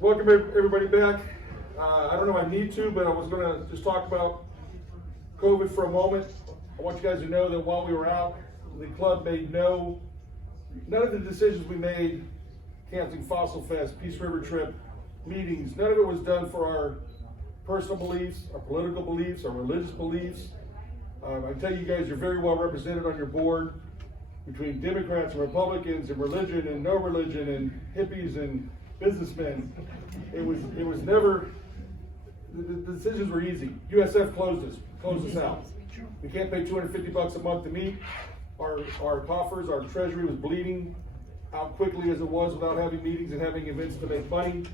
Welcome everybody back. I don't know if I need to, but I was going to just talk about COVID for a moment. I want you guys to know that while we were out, the club made none of the decisions we made, canceling Fossil Fest, Peace River trip, meetings, none of it was done for our personal beliefs, our political beliefs, our religious beliefs. I tell you guys, you're very well represented on your board between Democrats and Republicans and religion and no religion and hippies and businessmen. It was never, the decisions were easy. USF closed us out. We can't pay $250 a month to meet. Our coffers, our treasury was bleeding out quickly as it was without having meetings and having events to make money.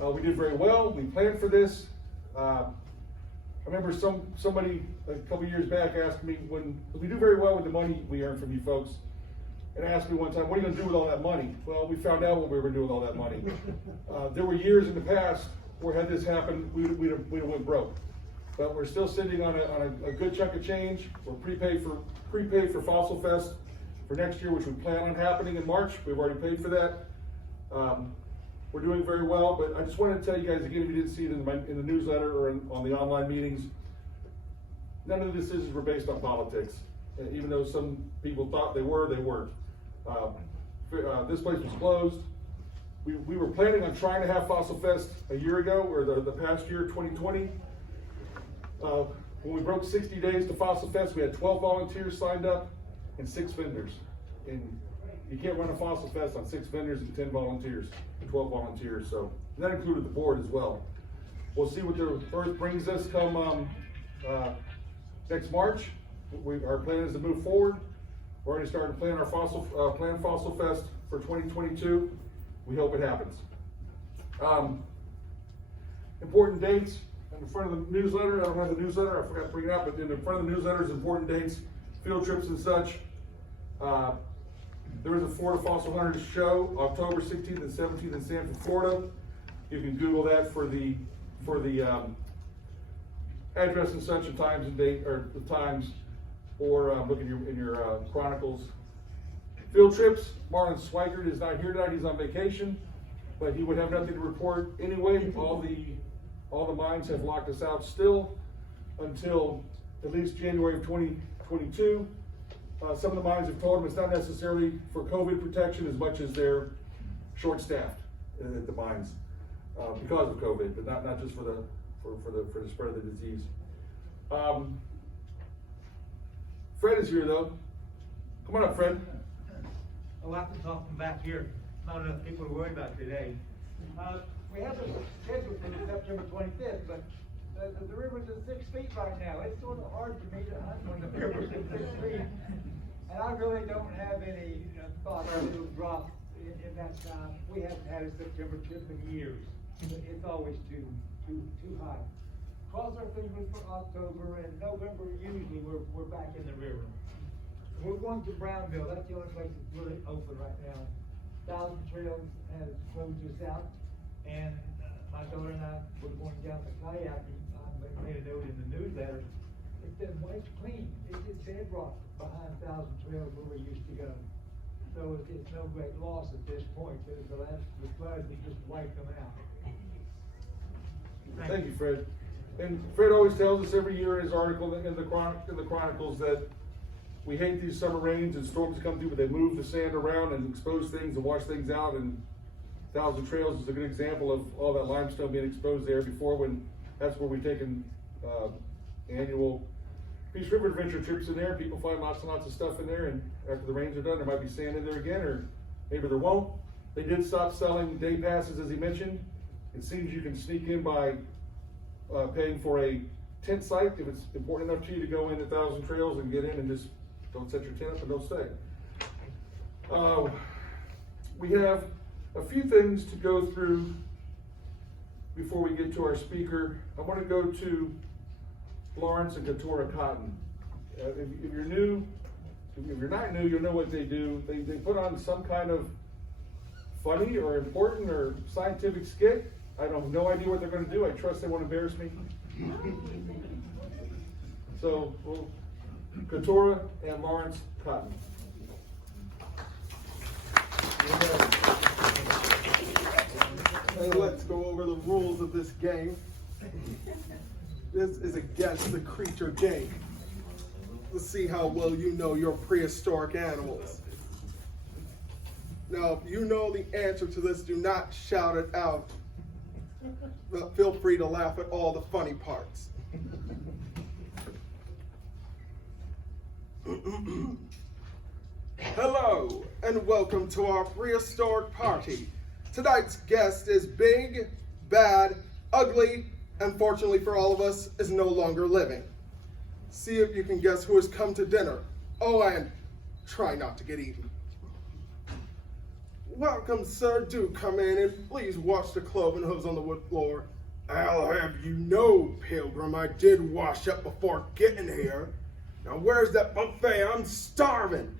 We did very well. We planned for this. I remember somebody a couple years back asked me, when we do very well with the money we earn from you folks, and asked me one time, what are you going to do with all that money? Well, we found out what we were doing with all that money. There were years in the past where had this happened, we'd have went broke. But we're still sitting on a good chunk of change. We're prepaid for Fossil Fest for next year, which we plan on happening in March. We've already paid for that. We're doing very well, but I just wanted to tell you guys again, if you didn't see it in the newsletter or on the online meetings, none of the decisions were based on politics. Even though some people thought they were, they weren't. This place was closed. We were planning on trying to have Fossil Fest a year ago, or the past year, 2020. When we broke 60 days to Fossil Fest, we had 12 volunteers signed up and 6 vendors. And you can't run a Fossil Fest on 6 vendors and 10 volunteers, 12 volunteers. So that included the board as well. We'll see what the earth brings us come next March. Our plan is to move forward. We're already starting to plan our Fossil Fest for 2022. We hope it happens. Important dates. In front of the newsletter, I don't have the newsletter, I forgot to bring it up, but in the front of the newsletter is important dates, field trips and such. There is a Florida Fossil Hunters show, October 16th and 17th in Sanford, Florida. You can Google that for the address and such, and times and date, or the times, or look in your chronicles. Field trips, Marlon Swigert is not here tonight, he's on vacation, but he would have nothing to report anyway. All the mines have locked us out still until at least January of 2022. Some of the mines have told them it's not necessarily for COVID protection as much as they're short-staffed at the mines because of COVID, but not just for the spread of the disease. Fred is here though. Come on up, Fred. Oh, I can talk from back here. Not enough people to worry about today. We have this scheduled for September 25th, but the river's at 6 feet right now. It's sort of hard for me to hunt when the river's at 6 feet. And I really don't have any thought that it'll drop in that time. We haven't had a September trip in years. It's always too high. Cross our fingers for October, and November usually we're back in the river. We're going to Brownville. That's the only place that's really open right now. Thousand Trails has closed us out. And my daughter and I were going down the kayaking. I made a note in the newsletter. It's been wiped clean. It's bedrock behind Thousand Trails where we used to go. So it's no great loss at this point. The floods have just wiped them out. Thank you, Fred. And Fred always tells us every year in his article in the Chronicles that we hate these summer rains and storms come through, but they move the sand around and expose things and wash things out. And Thousand Trails is a good example of all that limestone being exposed there before, when that's where we've taken annual Peace River adventure trips in there. People find lots and lots of stuff in there, and after the rains are done, there might be sand in there again, or maybe there won't. They did stop selling day passes, as he mentioned. It seems you can sneak in by paying for a tent site if it's important enough to you to go into Thousand Trails and get in and just don't set your tent up and don't stay. We have a few things to go through before we get to our speaker. I want to go to Lawrence and Curator Cotton. If you're new, if you're not new, you'll know what they do. They put on some kind of funny or important or scientific skit. I have no idea what they're going to do. I trust they won't embarrass me. So, Curator and Lawrence Cotton. And let's go over the rules of this game. This is a guess the creature game. Let's see how well you know your prehistoric animals. Now, if you know the answer to this, do not shout it out. But feel free to laugh at all the funny parts. Hello, and welcome to our prehistoric party. Tonight's guest is big, bad, ugly, and fortunately for all of us, is no longer living. See if you can guess who has come to dinner. Oh, and try not to get eaten. Welcome, sir. Do come in and please wash the cloven hooves on the wood floor. I'll have you know, Pilgrim, I did wash up before getting here. Now where's that buffet? I'm starving.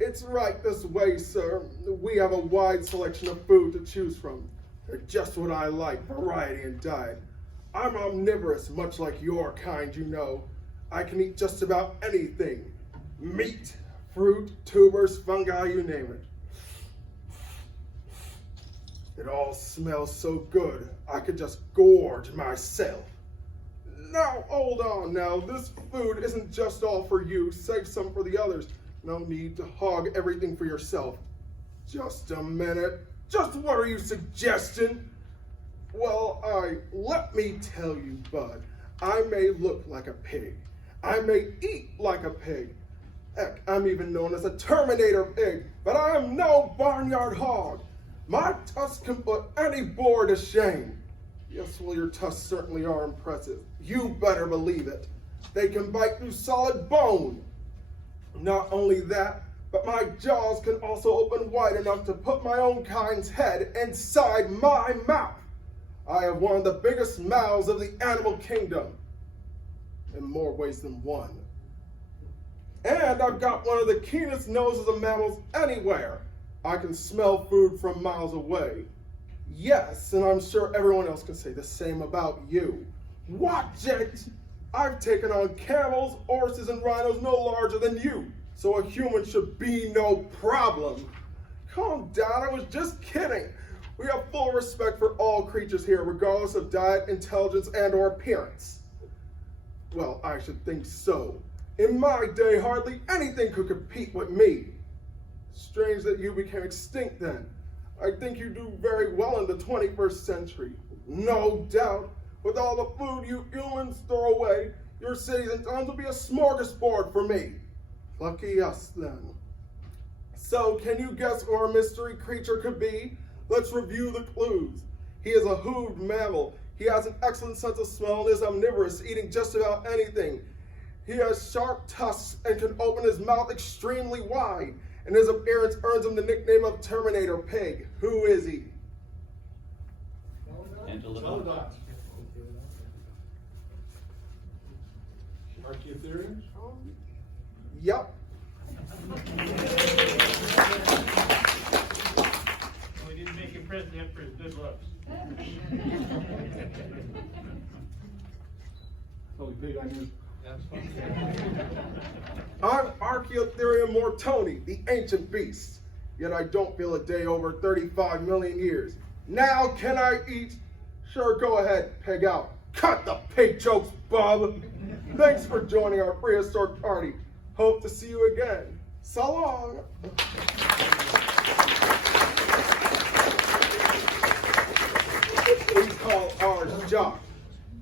It's right this way, sir. We have a wide selection of food to choose from. They're just what I like, variety and diet. I'm omnivorous, much like your kind, you know. I can eat just about anything. Meat, fruit, tubers, fungi, you name it. It all smells so good, I could just gorge myself. Now, hold on now. This food isn't just all for you. Save some for the others. No need to hog everything for yourself. Just a minute. Just what are you suggesting? Well, let me tell you, bud. I may look like a pig. I may eat like a pig. Heck, I'm even known as a Terminator pig, but I am no barnyard hog. My tusks can put any boar to shame. Yes, well, your tusks certainly are impressive. You better believe it. They can bite through solid bone. Not only that, but my jaws can also open wide enough to put my own kind's head inside my mouth. I have one of the biggest mouths of the animal kingdom, in more ways than one. And I've got one of the keenest noses of mammals anywhere. I can smell food from miles away. Yes, and I'm sure everyone else can say the same about you. Watch it! I've taken on camels, horses, and rhinos no larger than you, so a human should be no problem. Calm down, I was just kidding. We have full respect for all creatures here, regardless of diet, intelligence, and or appearance. Well, I should think so. In my day, hardly anything could compete with me. Strange that you became extinct then. I think you do very well in the 21st century. No doubt. With all the food you humans throw away, your cities and towns will be a smorgasbord for me. Lucky us then. So, can you guess who our mystery creature could be? Let's review the clues. He is a hooved mammal. He has an excellent sense of smell and is omnivorous, eating just about anything. He has sharp tusks and can open his mouth extremely wide, and his appearance earns him the nickname of Terminator Pig. Who is he? Archaeotherium? Yep. We didn't make him president for his good looks. Holy pig, I knew. That's fine. I'm Archaeotherium mortoni, the ancient beast. Yet I don't feel a day over 35 million years. Now can I eat? Sure, go ahead, peg out. Cut the pig jokes, bub. Thanks for joining our prehistoric party. Hope to see you again. So long. We call ours Jock,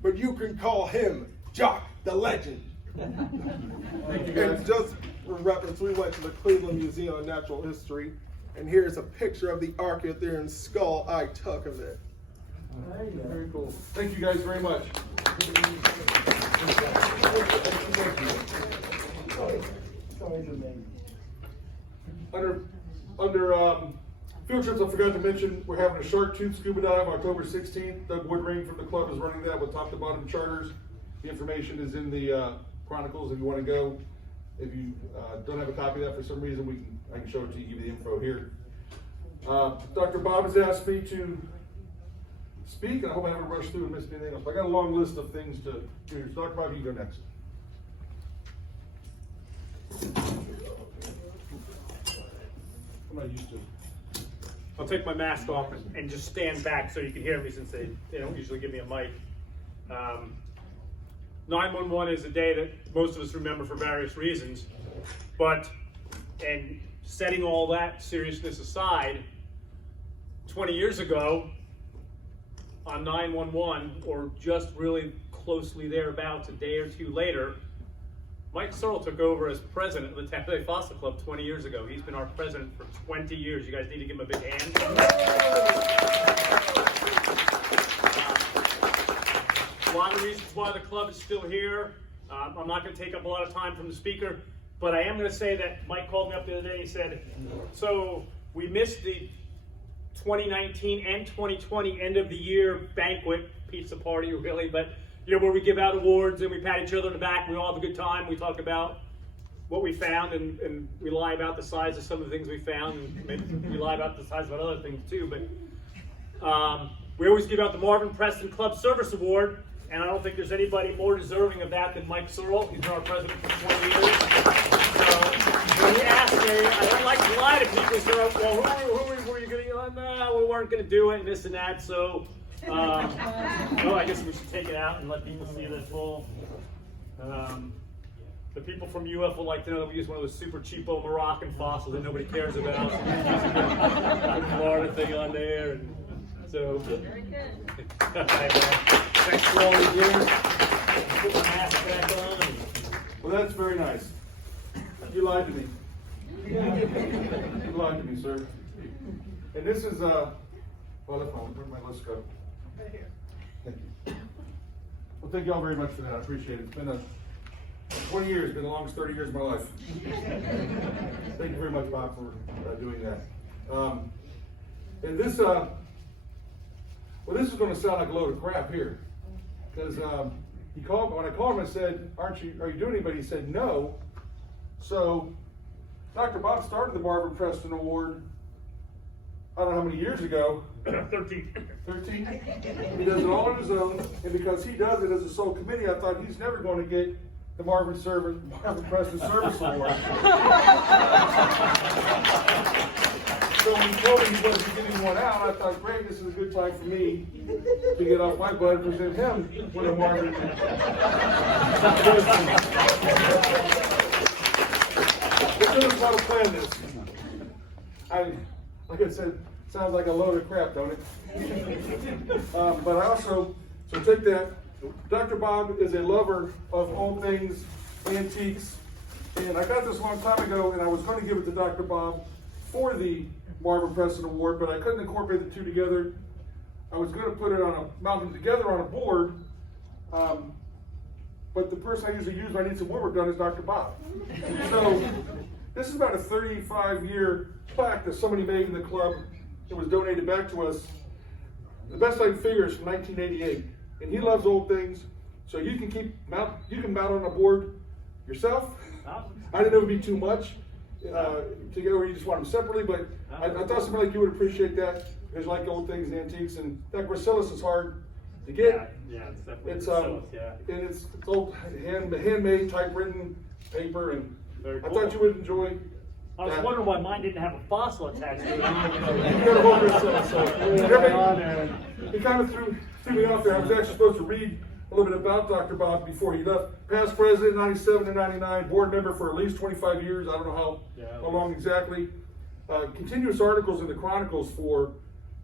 but you can call him Jock the Legend. Thank you, guys. And just for reference, we went to the Cleveland Museum of Natural History, and here's a picture of the Archaeotherium skull I took of it. Very cool. Thank you guys very much. Under field trips, I forgot to mention, we're having a shark tooth scuba dive October 16th. Doug Woodring from the club is running that with top to bottom charters. The information is in the Chronicles if you want to go. If you don't have a copy of that for some reason, I can show it to you, give you the info here. Dr. Bob has asked me to speak, and I hope I haven't rushed through and missed anything else. I got a long list of things to do. So Dr. Bob, you go next. I'm not used to I'll take my mask off and just stand back so you can hear me, since they don't usually give me a mic. 9/11 is a day that most of us remember for various reasons, and setting all that seriousness aside, 20 years ago, on 9/11, or just really closely thereabouts, a day or two later, Mike Searle took over as president of the Tampa Bay Fossil Club 20 years ago. He's been our president for 20 years. You guys need to give him a big hand. A lot of reasons why the club is still here. I'm not going to take up a lot of time from the speaker, but I am going to say that Mike called me up the other day and he said, so we missed the 2019 and 2020 end of the year banquet, pizza party really, but where we give out awards and we pat each other on the back and we all have a good time. We talk about what we found and we lie about the size of some of the things we found, and maybe we lie about the size of other things too, but we always give out the Marvin Preston Club Service Award, and I don't think there's anybody more deserving of that than Mike Searle. He's been our president for 20 years. So when he asked me, I don't like to lie to people, so well, who were you going to, no, we weren't going to do it, and this and that, so well, I guess we should take it out and let people see this whole. The people from UF will like to know that we use one of those super cheapo Moroccan fossils that nobody cares about. The Florida thing on there, and so. Very good. Thanks for all these years. Put my mask back on. Well, that's very nice. You lied to me. You lied to me, sir. And this is, well, that's fine. Where'd my list go? Right here. Thank you. Well, thank you all very much for that. I appreciate it. It's been 20 years, it's been the longest 30 years of my life. Thank you very much, Bob, for doing that. And this, well, this is going to sound like a load of crap here, because he called. When I called him, I said, are you doing anything? He said no. So Dr. Bob started the Marvin Preston Award, I don't know how many years ago. 13. 13? He does it all on his own, and because he does it as a sole committee, I thought he's never going to get the Marvin Preston Service Award. So when he told me he wasn't getting one out, I thought, great, this is a good time for me to get off my butt and present him with a Marvin. This is how to plan this. Like I said, sounds like a load of crap, don't it? But I also, so take that. Dr. Bob is a lover of old things, antiques, and I got this a long time ago, and I was going to give it to Dr. Bob for the Marvin Preston Award, but I couldn't incorporate the two together. I was going to put it mount them together on a board, but the person I usually use when I need some woodwork done is Dr. Bob. So this is about a 35-year plaque that somebody made in the club. It was donated back to us. The best I can figure is from 1988. And he loves old things, so you can mount on a board yourself. I didn't know it would be too much together where you just want them separately, but I thought somebody like you would appreciate that, because you like old things and antiques, and that gracilis is hard to get. Yeah, it's definitely gracilis, yeah. And it's old handmade, typewritten paper, and Very I cool. thought you would enjoy. I was wondering why mine didn't have a fossil attached to it. You got a whole gracilis, so he kind of threw me off there. I was actually supposed to read a little bit about Dr. Bob before he left. Past president, 97 to 99, board member for at least 25 years. I don't know how long exactly. Continuous articles in the Chronicles for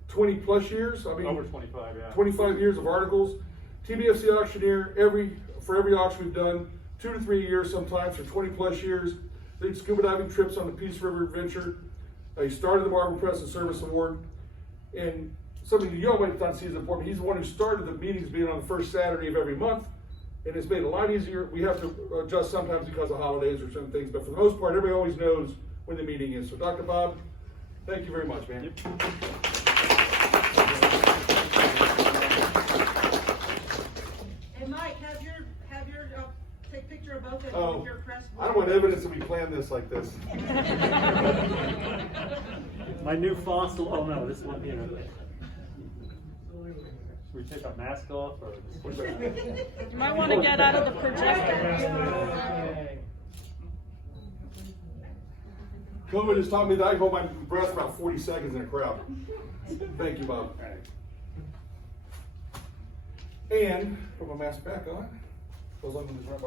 20 plus years. I mean, over 25, yeah. 25 years of articles. TBFC auctioneer for every auction we've done, 2 to 3 years sometimes for 20 plus years. Lead scuba diving trips on the Peace River Adventure. He started the Marvin Preston Service Award. And something you all might not see as important, he's the one who started the meetings being on the first Saturday of every month, and it's made it a lot easier. We have to adjust sometimes because of holidays or certain things, but for the most part, everybody always knows when the meeting is. So Dr. Bob, thank you very much, man. Yep. Hey Mike, have your take a picture of both of you with your press. I don't want evidence that we planned this like this. My new fossil, oh no, this one here. Should we take our mask off, or? You might want to get out of the projector. COVID has taught me that I hold my breath for about 40 seconds in a crowd. Thank you, Bob. And put my mask back on. Goes on with this wrap.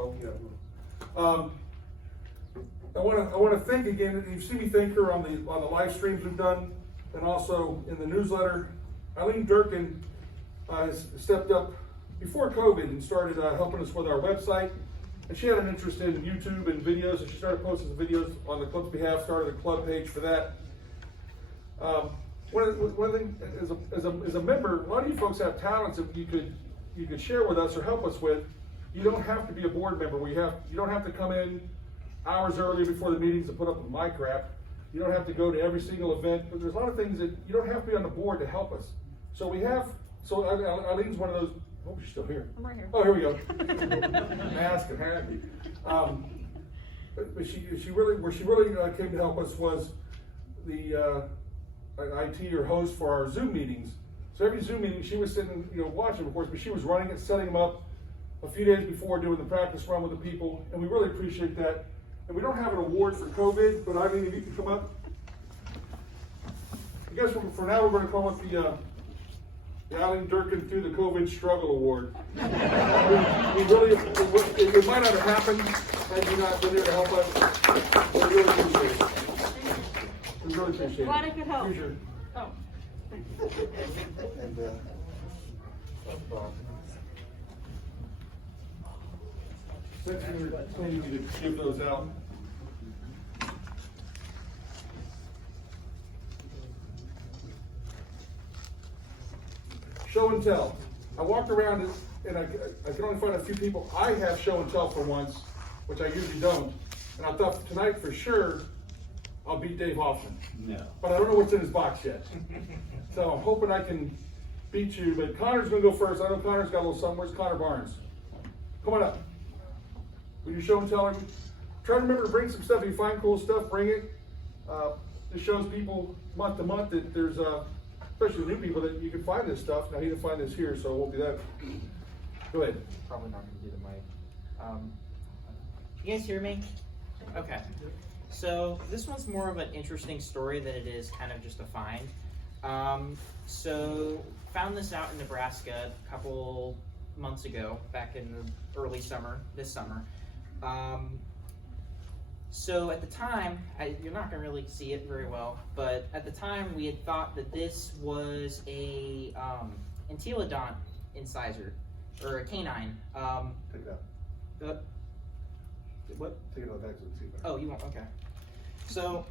I want to thank again. You've seen me thank her on the live streams we've done, and also in the newsletter. Eileen Durkin has stepped up before COVID and started helping us with our website. And she had an interest in YouTube and videos, and she started posting some videos on the club's behalf. Started a club page for that. One of the things, as a member, a lot of you folks have talents that you could share with us or help us with. You don't have to be a board member. You don't have to come in hours early before the meetings to put up with my crap. You don't have to go to every single event. But there's a lot of things that you don't have to be on the board to help us. So Eileen's one of those. I hope she's still here. I'm right here. Oh, here we go. Mask and happy. But she really came to help us was the IT or host for our Zoom meetings. So every Zoom meeting, she was sitting, watching, of course, but she was running it, setting them up a few days before, doing the practice run with the people, and we really appreciate that. And we don't have an award for COVID, but Eileen, if you can come up. I guess for now we're going to call it the Eileen Durkin Through the COVID Struggle Award. It might not have happened had you not been there to help us. We really appreciate it. We really appreciate it. Glad I could help. Here's your, Oh. and, since you're planning to give those out. Show and tell. I walked around and I can only find a few people. I have show and tell for once, which I usually don't. And I thought tonight for sure I'll beat Dave Hoffman. No. But I don't know what's in his box yet. So I'm hoping I can beat you. But Connor's going to go first. I know Connor's got a little something. Where's Connor Barnes? Come on up. Will you show and tell him? Try to remember to bring some stuff. If you find cool stuff, bring it. This shows people month to month that there's especially new people, that you can find this stuff. Now he didn't find this here, so it won't be that. Go ahead. Probably not going to do the mic. You guys hear me? Okay. So this one's more of an interesting story than it is kind of just a find. So found this out in Nebraska a couple months ago, back in the early summer, this summer. So at the time, you're not going to really see it very well, but at the time we had thought that this was a entelodont incisor, or a canine. Take it out. What? Take it out back so we can see it. Oh, you won't? Okay. So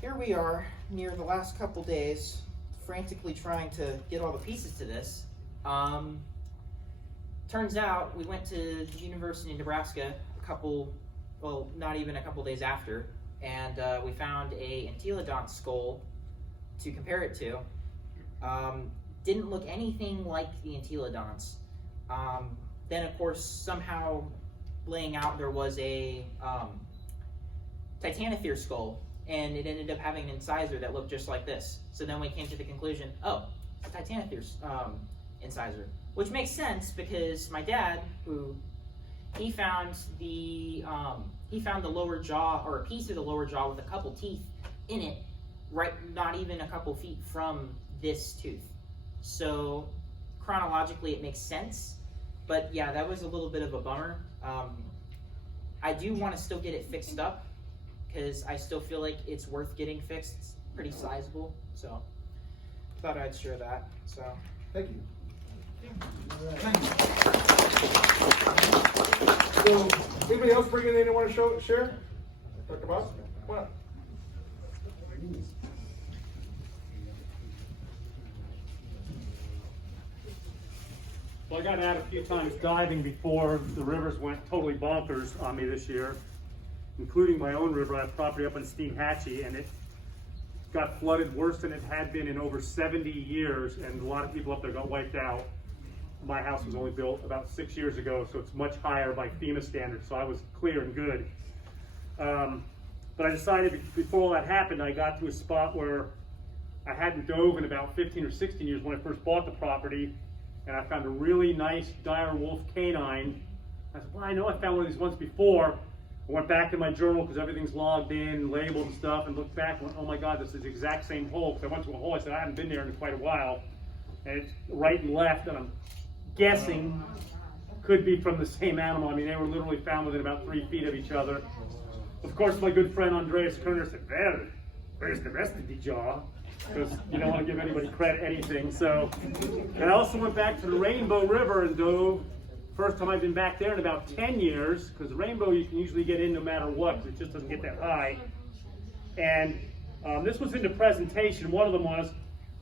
here we are near the last couple days, frantically trying to get all the pieces to this. Turns out we went to the University of Nebraska not even a couple days after, and we found a entelodont skull to compare it to. Didn't look anything like the entelodonts. Then of course, somehow laying out there was a Titanothere skull, and it ended up having an incisor that looked just like this. So then we came to the conclusion, oh, a Titanothere incisor, which makes sense because my dad, he found the lower jaw, or a piece of the lower jaw with a couple teeth in it, right, not even a couple feet from this tooth. So chronologically it makes sense, but yeah, that was a little bit of a bummer. I do want to still get it fixed up because I still feel like it's worth getting fixed. It's pretty sizable, so thought I'd share that. So thank you. So, anybody else bring anything they want to share? Talk about? Come on. Well, I got out a few times diving before the rivers went totally bonkers on me this year, including my own river. I have property up in Steenhatchee, and it got flooded worse than it had been in over 70 years, and a lot of people up there got wiped out. My house was only built about 6 years ago, so it's much higher by FEMA standards, so I was clear and good. But I decided before all that happened, I got to a spot where I hadn't dove in about 15 or 16 years when I first bought the property, and I found a really nice dire wolf canine. I said, well, I know I found one of these once before. I went back in my journal because everything's logged in, labeled and stuff, and looked back and went, oh my God, this is the exact same hole. Because I went to a hole, I said, I haven't been there in quite a while. And it's right and left, and I'm guessing could be from the same animal. I mean, they were literally found within about 3 feet of each other. Of course, my good friend Andreas Kerner said, well, where's the rest of the jaw? Because you don't want to give anybody credit anything. So, and I also went back to the Rainbow River and dove. First time I've been back there in about 10 years, because the Rainbow you can usually get in no matter what, because it just doesn't get that high. And this was in the presentation. One of them was,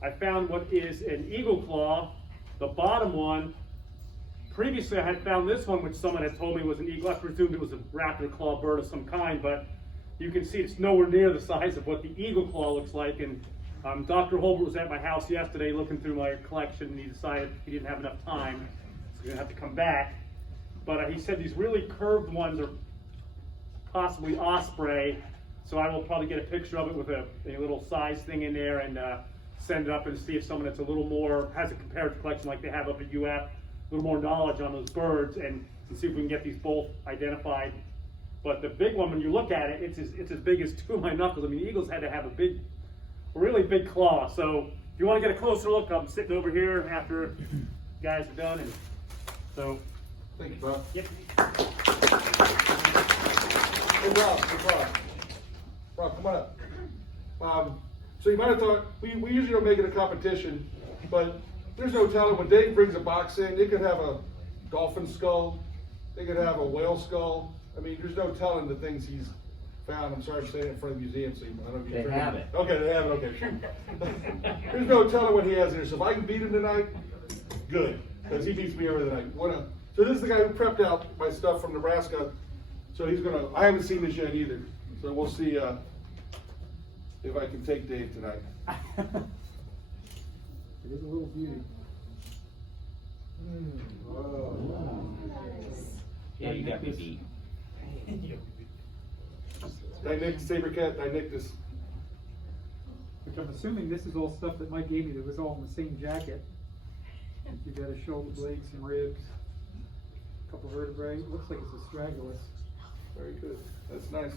I found what is an eagle claw, the bottom one. Previously I had found this one, which someone had told me was an eagle. I presumed it was a raptor claw bird of some kind, but you can see it's nowhere near the size of what the eagle claw looks like. And Dr. Holbert was at my house yesterday looking through my collection, and he decided he didn't have enough time. He's gonna have to come back. But he said these really curved ones are possibly osprey. So I will probably get a picture of it with a little size thing in there and send it up and see if someone that's a little more, has a comparative collection like they have up at UF, a little more knowledge on those birds, and see if we can get these both identified. But the big one, when you look at it, it's as big as 2 of my knuckles. I mean, eagles had to have a really big claw. So if you want to get a closer look, I'm sitting over here after you guys are done. And so, Thank you, Bob. yep. Hey, Rob, Rob, come on up. So you might have thought, we usually don't make it a competition, but there's no telling when Dave brings a box in, it could have a dolphin skull, it could have a whale skull. I mean, there's no telling the things he's found. I'm sorry for saying it in front of the museum, so I don't know if you They have it. Okay, they have it, okay. There's no telling what he has there, so if I can beat him tonight, good, because he beats me every night. So this is the guy who prepped out my stuff from Nebraska. So he's gonna, I haven't seen this yet either. So we'll see if I can take Dave tonight. It is a little beauty. Yeah, you got me beat. Deinectus, sabercat, Deinectus. Which I'm assuming this is all stuff that Mike gave me that was all in the same jacket. You got a shoulder blade, some ribs, a couple vertebrae. It looks like it's a stragulus. Very good. That's nice.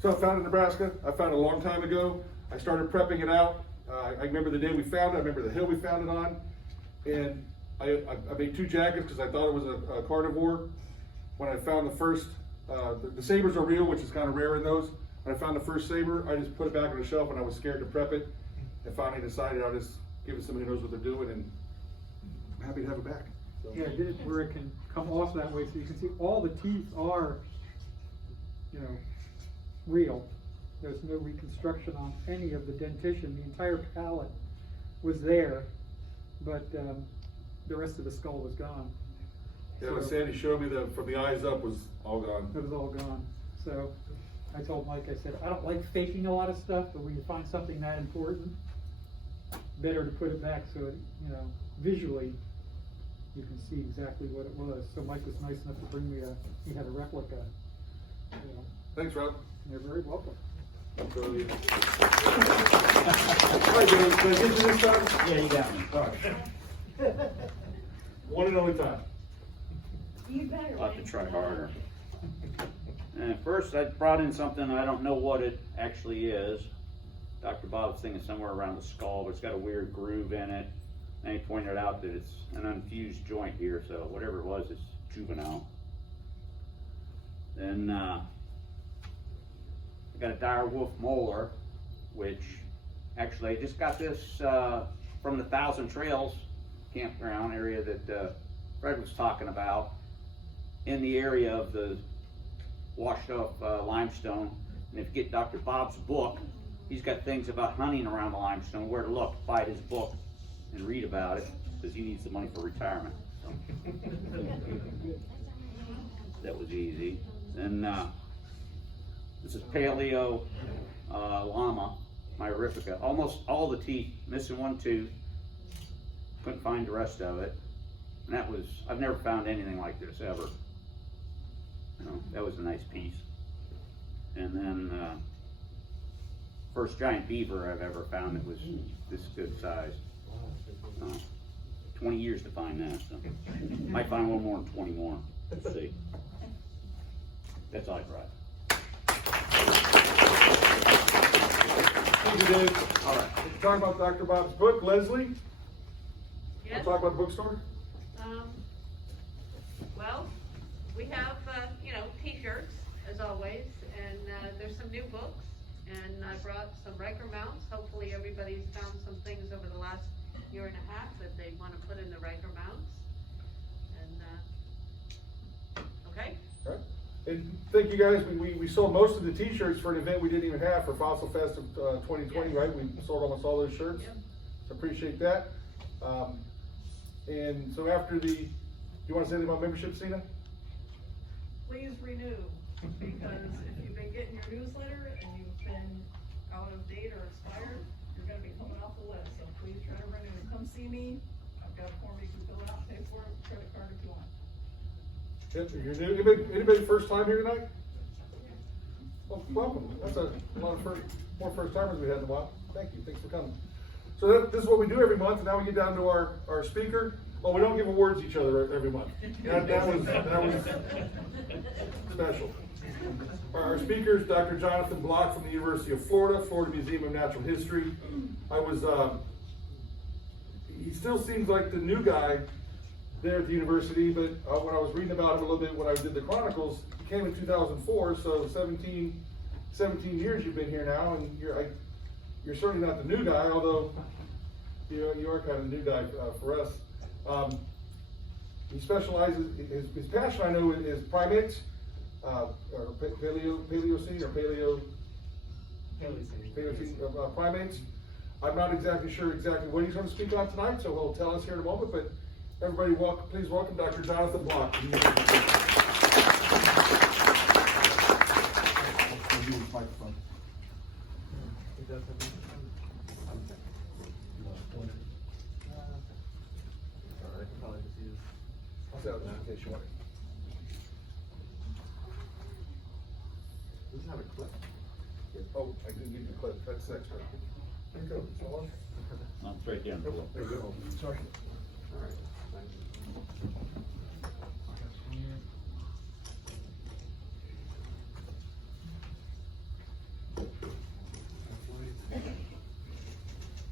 So I found it in Nebraska. I found it a long time ago. I started prepping it out. I remember the day we found it. I remember the hill we found it on. And I made 2 jackets because I thought it was a carnivore. When I found the first, the sabers are real, which is kind of rare in those. When I found the first saber, I just put it back on the shelf and I was scared to prep it. And finally decided I'll just give it somebody who knows what they're doing, and I'm happy to have it back. So. Yeah, I did it where it can come off that way so you can see all the teeth are, real. There's no reconstruction on any of the dentition. The entire palate was there, but the rest of the skull was gone. Yeah, when Sandy showed me from the eyes up was all gone. It was all gone. So I told Mike, I said, I don't like faking a lot of stuff, but when you find something that important, better to put it back so it, visually you can see exactly what it was. So Mike was nice enough to bring me he had a replica. Thanks, Rob. You're very welcome. All right, Dave, can I get you this time? Yeah, you got me. All right. One and only time. You better. I'll have to try harder. And first, I brought in something, I don't know what it actually is. Dr. Bob's thinking somewhere around the skull, but it's got a weird groove in it. And he pointed out that it's an unfused joint here, so whatever it was, it's juvenile. Then I got a dire wolf molar, which actually I just got this from the Thousand Trails campground area that Fred was talking about, in the area of the washed up limestone. And if you get Dr. Bob's book, he's got things about hunting around the limestone, where to look, buy his book and read about it, because he needs the money for retirement. So. That was easy. Then this is Paleo llama, myrifica. Almost all the teeth, missing 1 tooth. Couldn't find the rest of it. And that was, I've never found anything like this ever. That was a nice piece. And then first giant beaver I've ever found that was this good size. 20 years to find that, so might find one more in 20 more. Let's see. That's all I brought. Thank you, Dave. All right. Talk about Dr. Bob's book. Leslie, Yes? talk about the bookstore. Well, we have, t-shirts, as always, and there's some new books, and I brought some Riker mounts. Hopefully everybody's found some things over the last year and a half that they want to put in the Riker mounts. And, okay? All right. And thank you guys. We sold most of the t-shirts for an event we didn't even have for Fossil Fest of 2020, Yes. right? We sold almost all those shirts. Yep. So appreciate that. And so after the, you want to say anything about membership, Sina? Please renew, because if you've been getting your newsletter and you've been out of date or expired, you're gonna be coming off the list, so please try to renew. Come see me, I've got a form you can fill out, pay for it, credit card if you want. Yep, if you're new. Anybody first time here tonight? Well, welcome. That's a lot of more first timers we had in a while. Thank you. Thanks for coming. So this is what we do every month, and now we get down to our speaker. Well, we don't give awards to each other every month. That was special. Our speaker is Dr. Jonathan Bloch from the University of Florida, Florida Museum of Natural History. He still seems like the new guy there at the university, but when I was reading about him a little bit when I did the Chronicles, he came in 2004, so 17 years you've been here now, and you're certainly not the new guy, although you are kind of the new guy for us. He specializes, his passion I know is primates, or Paleocene or Paleocene primates. I'm not exactly sure what he's going to speak on tonight, so he'll tell us here in a moment, but everybody please welcome Dr. Jonathan Bloch. Microphone. In case you want it. Doesn't have a clip. Oh, I didn't need the clip. That's extra. There you go. So long. No, it's right there. There you go. Sorry. All right.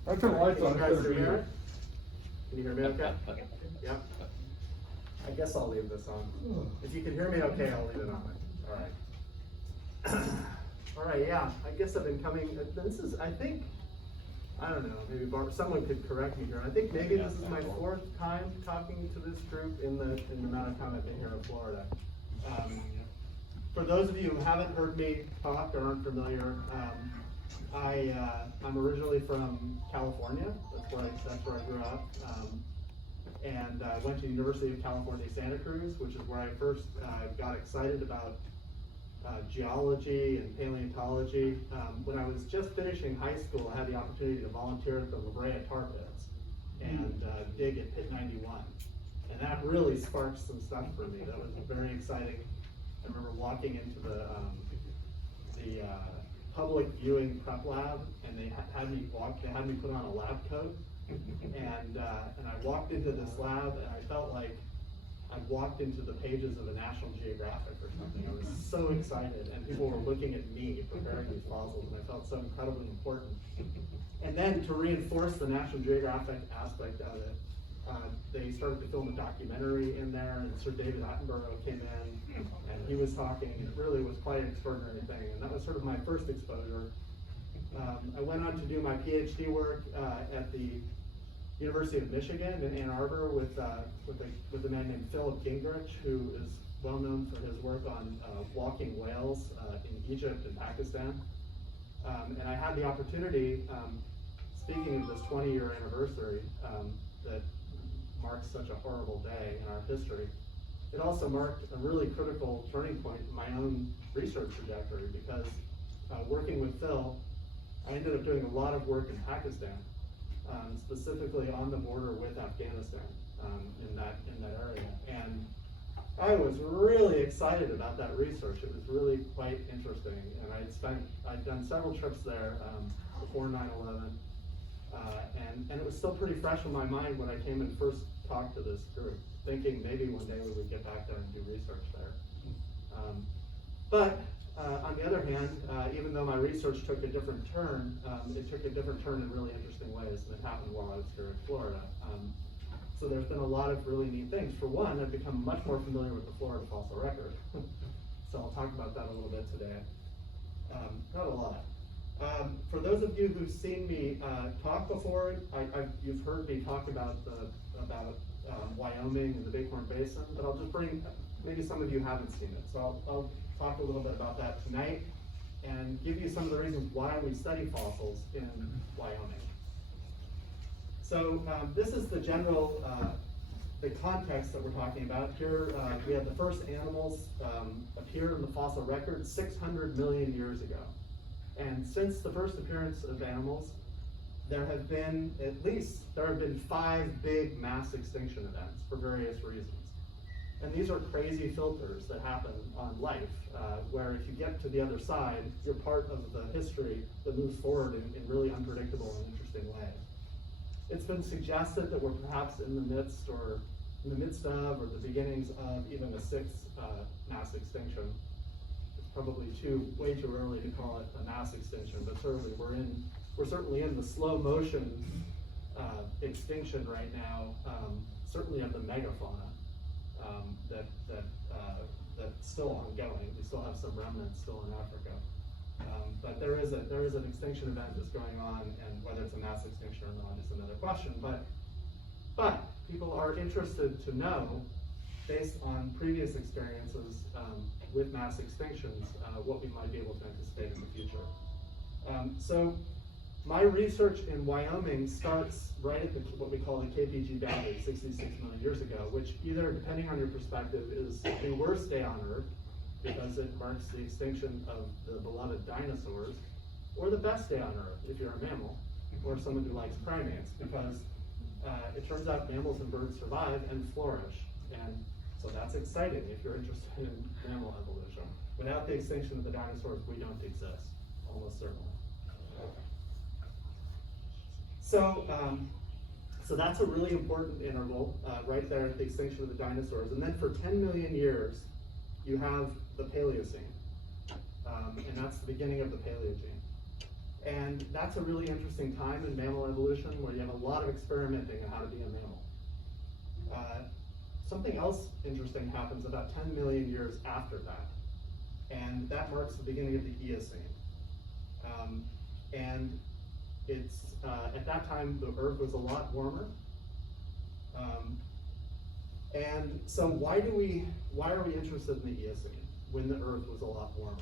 I turn the lights on. Can you hear me okay? Yeah. I guess I'll leave this on. If you can hear me okay, I'll leave it on. All right. All right, yeah. I guess I've been coming, this is, I think, I don't know, maybe someone could correct me here. I think maybe this is my 4th time talking to this group in the amount of time I've been here in Florida. For those of you who haven't heard me talk or aren't familiar, I'm originally from California. That's where I grew up. And I went to the University of California, Santa Cruz, which is where I first got excited about geology and paleontology. When I was just finishing high school, I had the opportunity to volunteer at the La Brea tar pits and dig at Pit 91. And that really sparked some stuff for me. That was very exciting. I remember walking into the public viewing prep lab, and they had me put on a lab coat. And I walked into this lab, and I felt like I walked into the pages of a National Geographic or something. I was so excited, and people were looking at me preparing these fossils, and I felt so incredibly important. And then to reinforce the National Geographic aspect of it, they started to film a documentary in there, and Sir David Attenborough came in, and he was talking, and it really was quite an extraordinary thing. And that was sort of my first exposure. I went on to do my PhD work at the University of Michigan in Ann Arbor with a man named Philip Gingrich, who is well known for his work on walking whales in Egypt and Pakistan. And I had the opportunity, speaking of this 20-year anniversary that marks such a horrible day in our history, it also marked a really critical turning point in my own research trajectory, because working with Phil, I ended up doing a lot of work in Pakistan, specifically on the border with Afghanistan, in that area. And I was really excited about that research. It was really quite interesting, and I'd done several trips there before 9/11, and it was still pretty fresh in my mind when I came and first talked to this group, thinking maybe one day we would get back there and do research there. But on the other hand, even though my research took a different turn, it took a different turn in really interesting ways, and it happened while I was here in Florida. So there's been a lot of really neat things. For one, I've become much more familiar with the Florida fossil record. So I'll talk about that a little bit today. Not a lot. For those of you who've seen me talk before, you've heard me talk about Wyoming and the Bighorn Basin, but I'll just bring, maybe some of you haven't seen it. So I'll talk a little bit about that tonight and give you some of the reasons why we study fossils in Wyoming. So this is the general, the context that we're talking about. Here we have the first animals appear in the fossil record 600 million years ago. And since the first appearance of animals, there have been 5 big mass extinction events for various reasons. And these are crazy filters that happen on life, where if you get to the other side, you're part of the history that moves forward in really unpredictable and interesting ways. It's been suggested that we're perhaps in the midst of, or the beginnings of even a 6th mass extinction. It's probably way too early to call it a mass extinction, but certainly we're certainly in the slow motion extinction right now, certainly of the megafauna that's still ongoing. We still have some remnants still in Africa. But there is an extinction event that's going on, and whether it's a mass extinction or not is another question. But people are interested to know, based on previous experiences with mass extinctions, what we might be able to anticipate in the future. So my research in Wyoming starts right at what we call the KPG boundary, 66 million years ago, which either, depending on your perspective, is the worst day on Earth, because it marks the extinction of the beloved dinosaurs, or the best day on Earth, if you're a mammal, or someone who likes primates, because it turns out mammals and birds survive and flourish. And so that's exciting if you're interested in mammal evolution. Without the extinction of the dinosaurs, we don't exist, almost certainly. So, so that's a really important interval right there at the extinction of the dinosaurs. And then for 10 million years, you have the Paleocene, and that's the beginning of the Paleogene. And that's a really interesting time in mammal evolution where you have a lot of experimenting on how to be a mammal. Something else interesting happens about 10 million years after that, and that marks the beginning of the Eocene. And it's at that time the Earth was a lot warmer. And so why are we interested in the Eocene when the Earth was a lot warmer?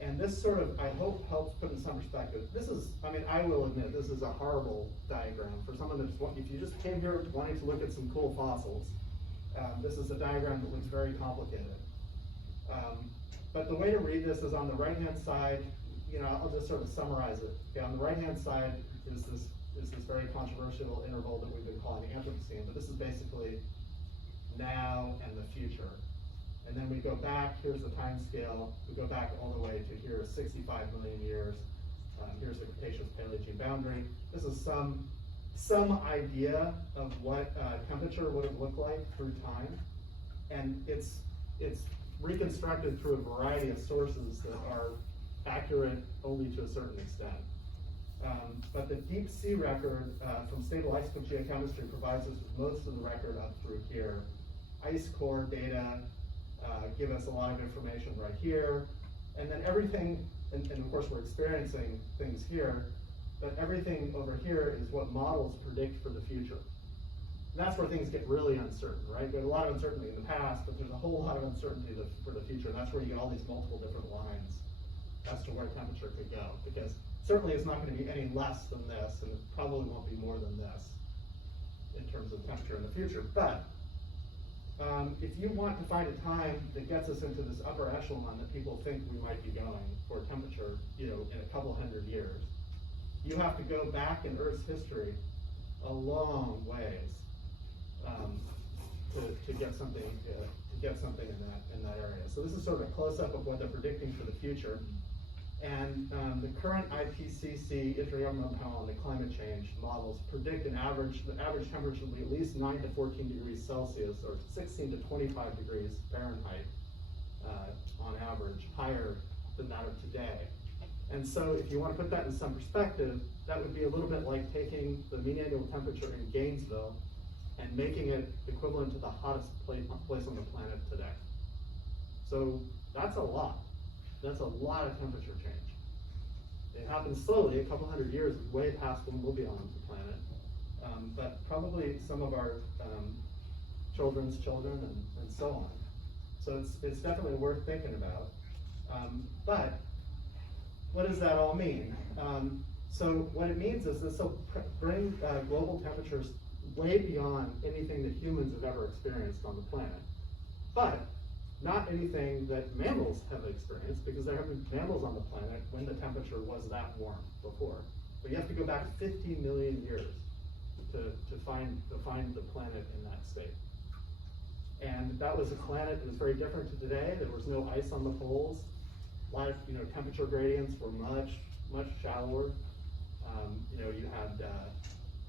And this sort of, I hope, helps put in some perspective. This is, I mean, I will admit, this is a horrible diagram for someone that if you just came here wanting to look at some cool fossils, this is a diagram that looks very complicated. But the way to read this is on the right-hand side, I'll just sort of summarize it. Okay, on the right-hand side is this very controversial interval that we've been calling Anthropocene, but this is basically now and the future. And then we go back, here's the time scale, we go back all the way to here, 65 million years. Here's the Cretaceous Paleogene boundary. This is some idea of what temperature would have looked like through time. And it's reconstructed through a variety of sources that are accurate only to a certain extent. But the deep sea record from stable isotope geochemistry provides us with most of the record up through here. Ice core data give us a lot of information right here. And then everything, and of course we're experiencing things here, but everything over here is what models predict for the future. And that's where things get really uncertain, right? We had a lot of uncertainty in the past, but there's a whole lot of uncertainty for the future, and that's where you get all these multiple different lines as to where temperature could go, because certainly it's not going to be any less than this, and it probably won't be more than this in terms of temperature in the future. But if you want to find a time that gets us into this upper echelon that people think we might be going for temperature, in a couple hundred years, you have to go back in Earth's history a long ways to get something in that area. So this is sort of a close-up of what they're predicting for the future. And the current IPCC Intergovernmental Panel on the Climate Change models predict the average temperature will be at least 9 to 14 degrees Celsius, or 16 to 25 degrees Fahrenheit, on average, higher than that of today. And so if you want to put that in some perspective, that would be a little bit like taking the mean annual temperature in Gainesville and making it equivalent to the hottest place on the planet today. So that's a lot. That's a lot of temperature change. It happens slowly, a couple hundred years, way past when we'll be on the planet. But probably some of our children's children and so on. So it's definitely worth thinking about. But what does that all mean? So what it means is this will bring global temperatures way beyond anything that humans have ever experienced on the planet. But not anything that mammals have experienced, because there have been mammals on the planet when the temperature was that warm before. But you have to go back 50 million years to find the planet in that state. And that was a planet that was very different to today. There was no ice on the poles. Life, temperature gradients were much, much shallower. You had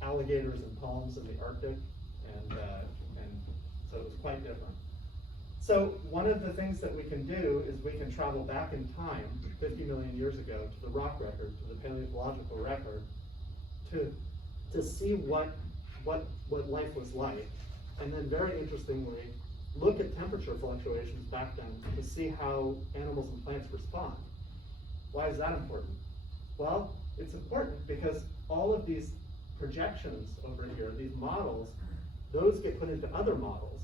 alligators and palms in the Arctic, and so it was quite different. So one of the things that we can do is we can travel back in time 50 million years ago to the rock record, to the paleoecological record, to see what life was like, and then very interestingly, look at temperature fluctuations back then to see how animals and plants respond. Why is that important? Well, it's important because all of these projections over here, these models, those get put into other models.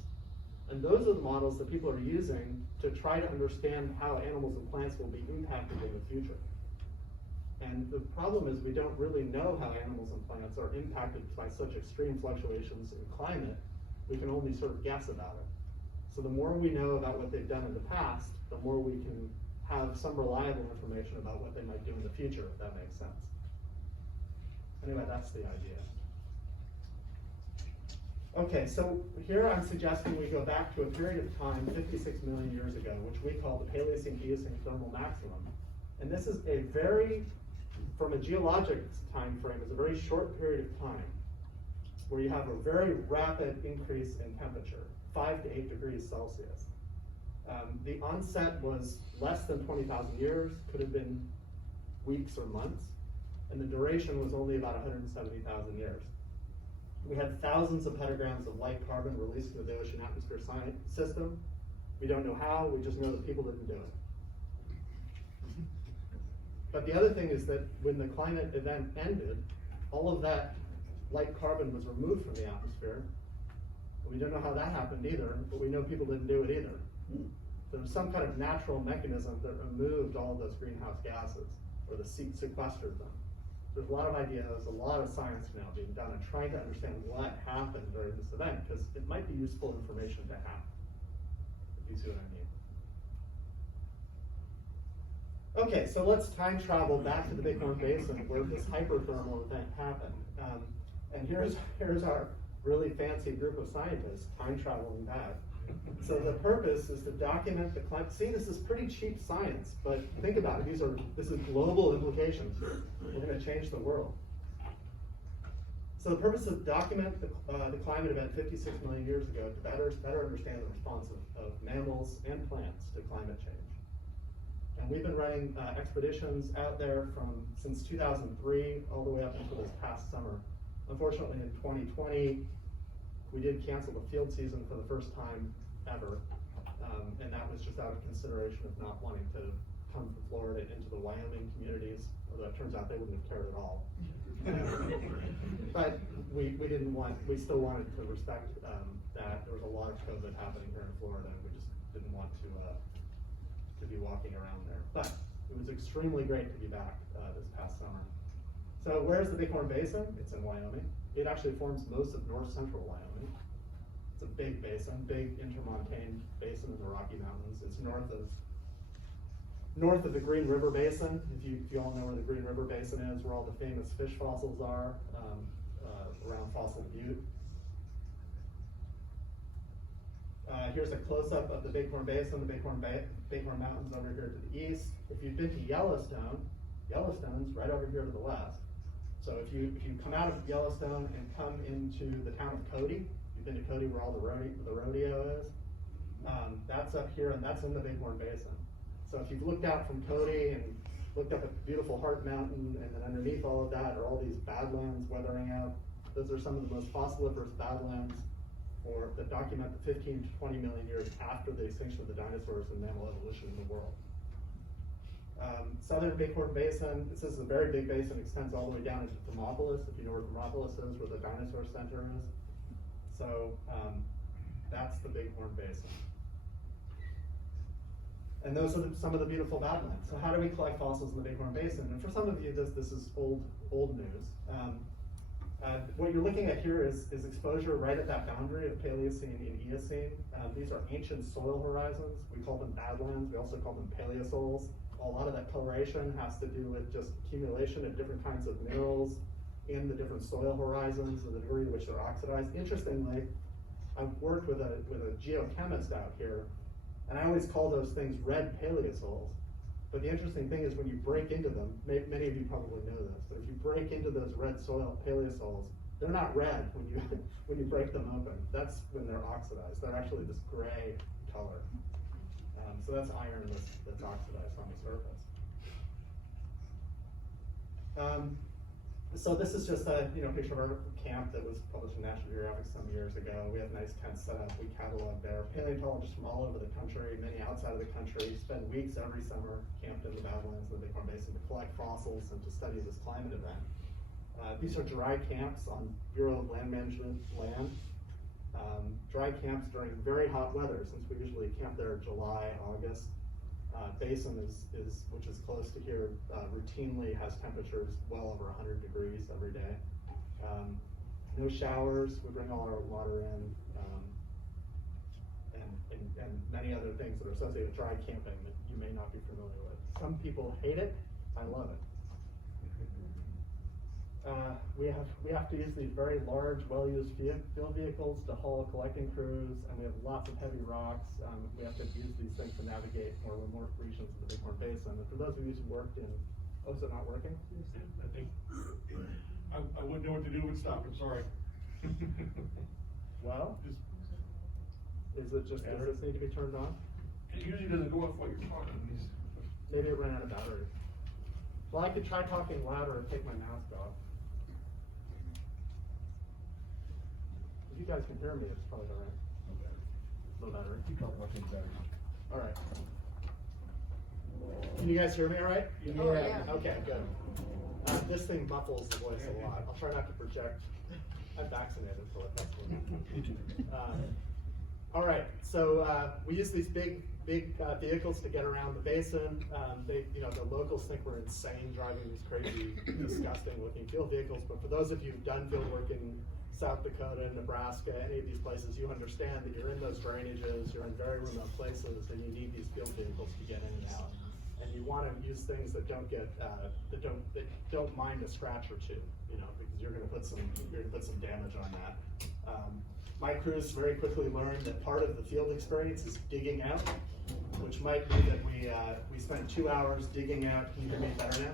And those are the models that people are using to try to understand how animals and plants will be impacted in the future. And the problem is we don't really know how animals and plants are impacted by such extreme fluctuations in climate. We can only sort of guess about it. So the more we know about what they've done in the past, the more we can have some reliable information about what they might do in the future, if that makes sense. Anyway, that's the idea. Okay, so here I'm suggesting we go back to a period of time 56 million years ago, which we call the Paleocene-Eocene thermal maximum. And this is a very, from a geologic time frame, is a very short period of time where you have a very rapid increase in temperature, 5 to 8 degrees Celsius. The onset was less than 20,000 years, could have been weeks or months, and the duration was only about 170,000 years. We had thousands of petagrams of light carbon released into the ocean atmosphere system. We don't know how, we just know that people didn't do it. But the other thing is that when the climate event ended, all of that light carbon was removed from the atmosphere. We don't know how that happened either, but we know people didn't do it either. There was some kind of natural mechanism that removed all of those greenhouse gases, or sequestered them. There's a lot of ideas, a lot of science now being done and trying to understand what happened during this event, because it might be useful information to have, if you see what I mean. Okay, so let's time travel back to the Bighorn Basin where this hyperthermal event happened. And here's our really fancy group of scientists time traveling back. So the purpose is to document the climate. See, this is pretty cheap science, but think about it. This is global implications. We're going to change the world. So the purpose is to document the climate event 56 million years ago to better understand the response of mammals and plants to climate change. And we've been running expeditions out there since 2003 all the way up until this past summer. Unfortunately, in 2020, we did cancel the field season for the first time ever, and that was just out of consideration of not wanting to come from Florida into the Wyoming communities, although it turns out they wouldn't have cared at all. But we still wanted to respect that there was a lot of COVID happening here in Florida, and we just didn't want to be walking around there. But it was extremely great to be back this past summer. So where's the Bighorn Basin? It's in Wyoming. It actually forms most of north central Wyoming. It's a big basin, big intermontane basin in the Rocky Mountains. It's north of the Green River Basin. If you all know where the Green River Basin is, where all the famous fish fossils are, around Fossil Butte. Here's a close-up of the Bighorn Basin, the Bighorn Mountains over here to the east. If you've been to Yellowstone, Yellowstone's right over here to the west. So if you come out of Yellowstone and come into the town of Cody, you've been to Cody where all the rodeo is, That's up here, and that's in the Bighorn Basin. So if you've looked out from Cody and looked up at beautiful Hart Mountain, and then underneath all of that are all these badlands weathering out. Those are some of the most fossiliferous badlands that document the 15 to 20 million years after the extinction of the dinosaurs and mammal evolution in the world. Southern Bighorn Basin, this is a very big basin, extends all the way down into Thermopolis, if you know where Thermopolis is, where the dinosaur center is. So that's the Bighorn Basin. And those are some of the beautiful badlands. So how do we collect fossils in the Bighorn Basin? And for some of you, this is old news. What you're looking at here is exposure right at that boundary of Paleocene and Eocene. These are ancient soil horizons. We call them badlands. We also call them paleosols. A lot of that coloration has to do with just accumulation of different kinds of minerals in the different soil horizons and the degree to which they're oxidized. Interestingly, I've worked with a geochemist out here, and I always call those things red paleosols. But the interesting thing is when you break into them, many of you probably know this, but if you break into those red soil paleosols, they're not red when you break them open. That's when they're oxidized. They're actually this gray color. So that's iron that's oxidized on the surface. So this is just a picture of our camp that was published in National Geographic some years ago. We have nice tents set up. We catalog there. Paleontologists from all over the country, many outside of the country, spend weeks every summer camped in the Badlands of the Bighorn Basin to collect fossils and to study this climate event. These are dry camps on Bureau of Land Management land. Dry camps during very hot weather, since we usually camp there in July, August. Basin which is close to here, routinely has temperatures well over 100 degrees every day. No showers, we bring all our water in, and many other things that are associated with dry camping that you may not be familiar with. Some people hate it, I love it. We have to use these very large, well-used field vehicles to haul collecting crews, and we have lots of heavy rocks. We have to use these things to navigate more remote regions of the Bighorn Basin. And for those of you who worked in, oh, is it not working? I think I wouldn't know what to do but stop. I'm sorry. Well, does this need to be turned on? It usually doesn't go off while you're talking. Maybe it ran out of battery. Well, I could try talking louder and take my mask off. If you guys can hear me, it's probably all right. No battery. Keep talking about things better. All right. Can you guys hear me all right? Yeah. Okay, good. This thing muffles the voice a lot. I'll try not to project. I'm vaccinated, so that's cool. All right, so we use these big vehicles to get around the basin. The locals think we're insane driving these crazy, disgusting-looking field vehicles. But for those of you who've done field work in South Dakota, Nebraska, any of these places, you understand that you're in those drainages, you're in very remote places, and you need these field vehicles to get in and out. And you want to use things that don't get that don't mind a scratch or two, because you're going to put some damage on that. My crews very quickly learned that part of the field experience is digging out, which might be that we spend 2 hours digging out. Can you hear me better now?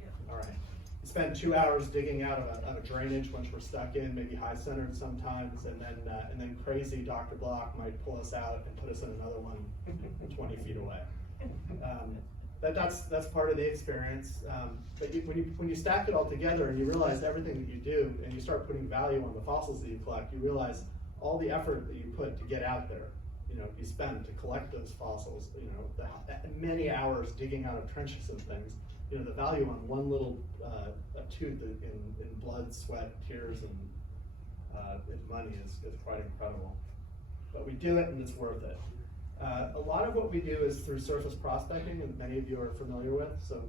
Yeah. All right. We spend 2 hours digging out of a drainage once we're stuck in, maybe high-centered sometimes, and then crazy Dr. Bloch might pull us out and put us in another one 20 feet away. That's part of the experience. But when you stack it all together and you realize everything that you do, and you start putting value on the fossils that you collect, you realize all the effort that you put to get out there, you spend to collect those fossils, the many hours digging out of trenches and things, the value on one little tooth in blood, sweat, tears, and money is quite incredible. But we do it, and it's worth it. A lot of what we do is through surface prospecting, and many of you are familiar with. So,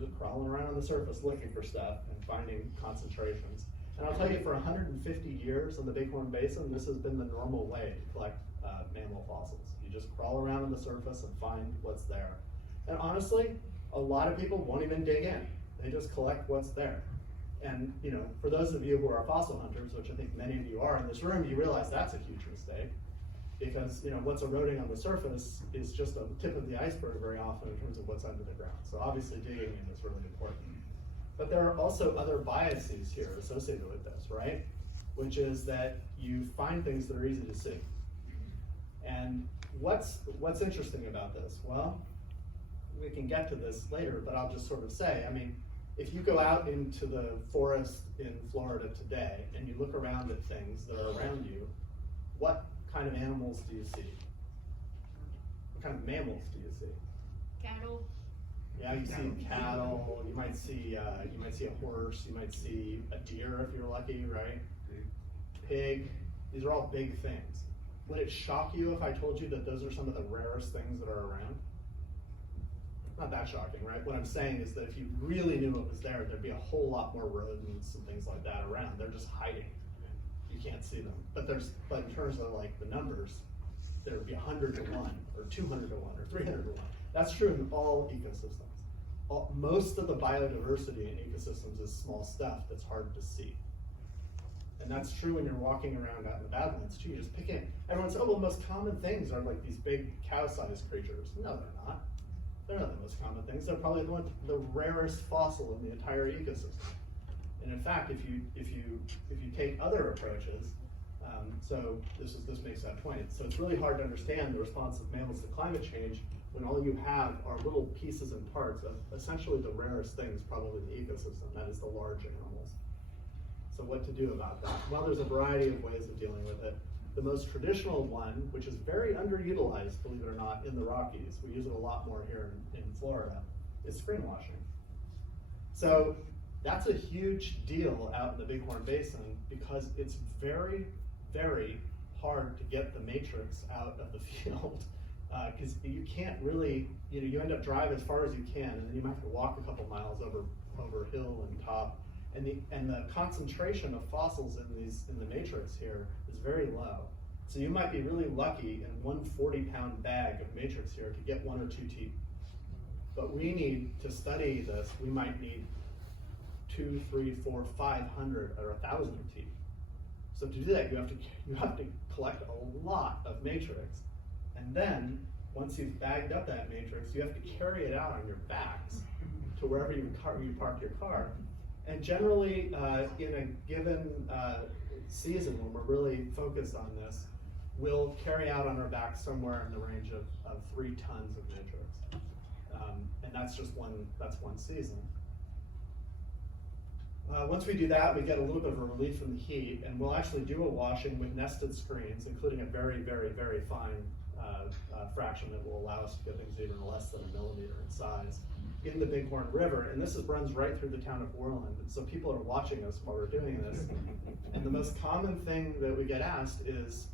just crawling around on the surface looking for stuff and finding concentrations. And I'll tell you, for 150 years in the Bighorn Basin, this has been the normal way to collect mammal fossils. You just crawl around on the surface and find what's there. And honestly, a lot of people won't even dig in. They just collect what's there. And for those of you who are fossil hunters, which I think many of you are in this room, you realize that's a huge mistake. Because what's eroding on the surface is just a tip of the iceberg very often in terms of what's under the ground. So obviously digging in is really important. But there are also other biases here associated with this, right? Which is that you find things that are easy to see. And what's interesting about this? Well, we can get to this later, but I'll just sort of say, I mean, if you go out into the forest in Florida today and you look around at things that are around you, what kind of animals do you see? What kind of mammals do you see? Cattle. Yeah, you see cattle. You might see a horse. You might see a deer if you're lucky, right? Pig. These are all big things. Would it shock you if I told you that those are some of the rarest things that are around? Not that shocking, right? What I'm saying is that if you really knew it was there, there'd be a whole lot more rodents and things like that around. They're just hiding. You can't see them. But in terms of like the numbers, there would be 100 to 1, or 200 to 1, or 300 to 1. That's true in all ecosystems. Most of the biodiversity in ecosystems is small stuff that's hard to see. And that's true when you're walking around out in the Badlands too. You just pick it. Everyone says, oh, well, most common things are like these big cow-sized creatures. No, they're not. They're not the most common things. They're probably the rarest fossil in the entire ecosystem. And in fact, if you take other approaches, so this makes that point. So it's really hard to understand the response of mammals to climate change when all you have are little pieces and parts of essentially the rarest things probably in the ecosystem. That is the large animals. So what to do about that? Well, there's a variety of ways of dealing with it. The most traditional one, which is very underutilized, believe it or not, in the Rockies, we use it a lot more here in Florida, is screen washing. So that's a huge deal out in the Bighorn Basin because it's very, very hard to get the matrix out of the field because you can't really, you end up driving as far as you can and then you might have to walk a couple miles over hill and top. And the concentration of fossils in the matrix here is very low. So you might be really lucky in one 40-pound bag of matrix here to get 1 or 2 teeth. But we need to study this, we might need 2, 3, 4, 500 or 1,000 teeth. So to do that, you have to collect a lot of matrix. And then once you've bagged up that matrix, you have to carry it out on your backs to wherever you park your car. And generally, in a given season when we're really focused on this, we'll carry out on our backs somewhere in the range of 3 tons of matrix. And that's just one season. Once we do that, we get a little bit of a relief from the heat, and we'll actually do a washing with nested screens, including a very, very, very fine fraction that will allow us to get things even less than a millimeter in size in the Bighorn River, and this runs right through the town of Orland, and so people are watching us while we're doing this. And the most common thing that we get asked is,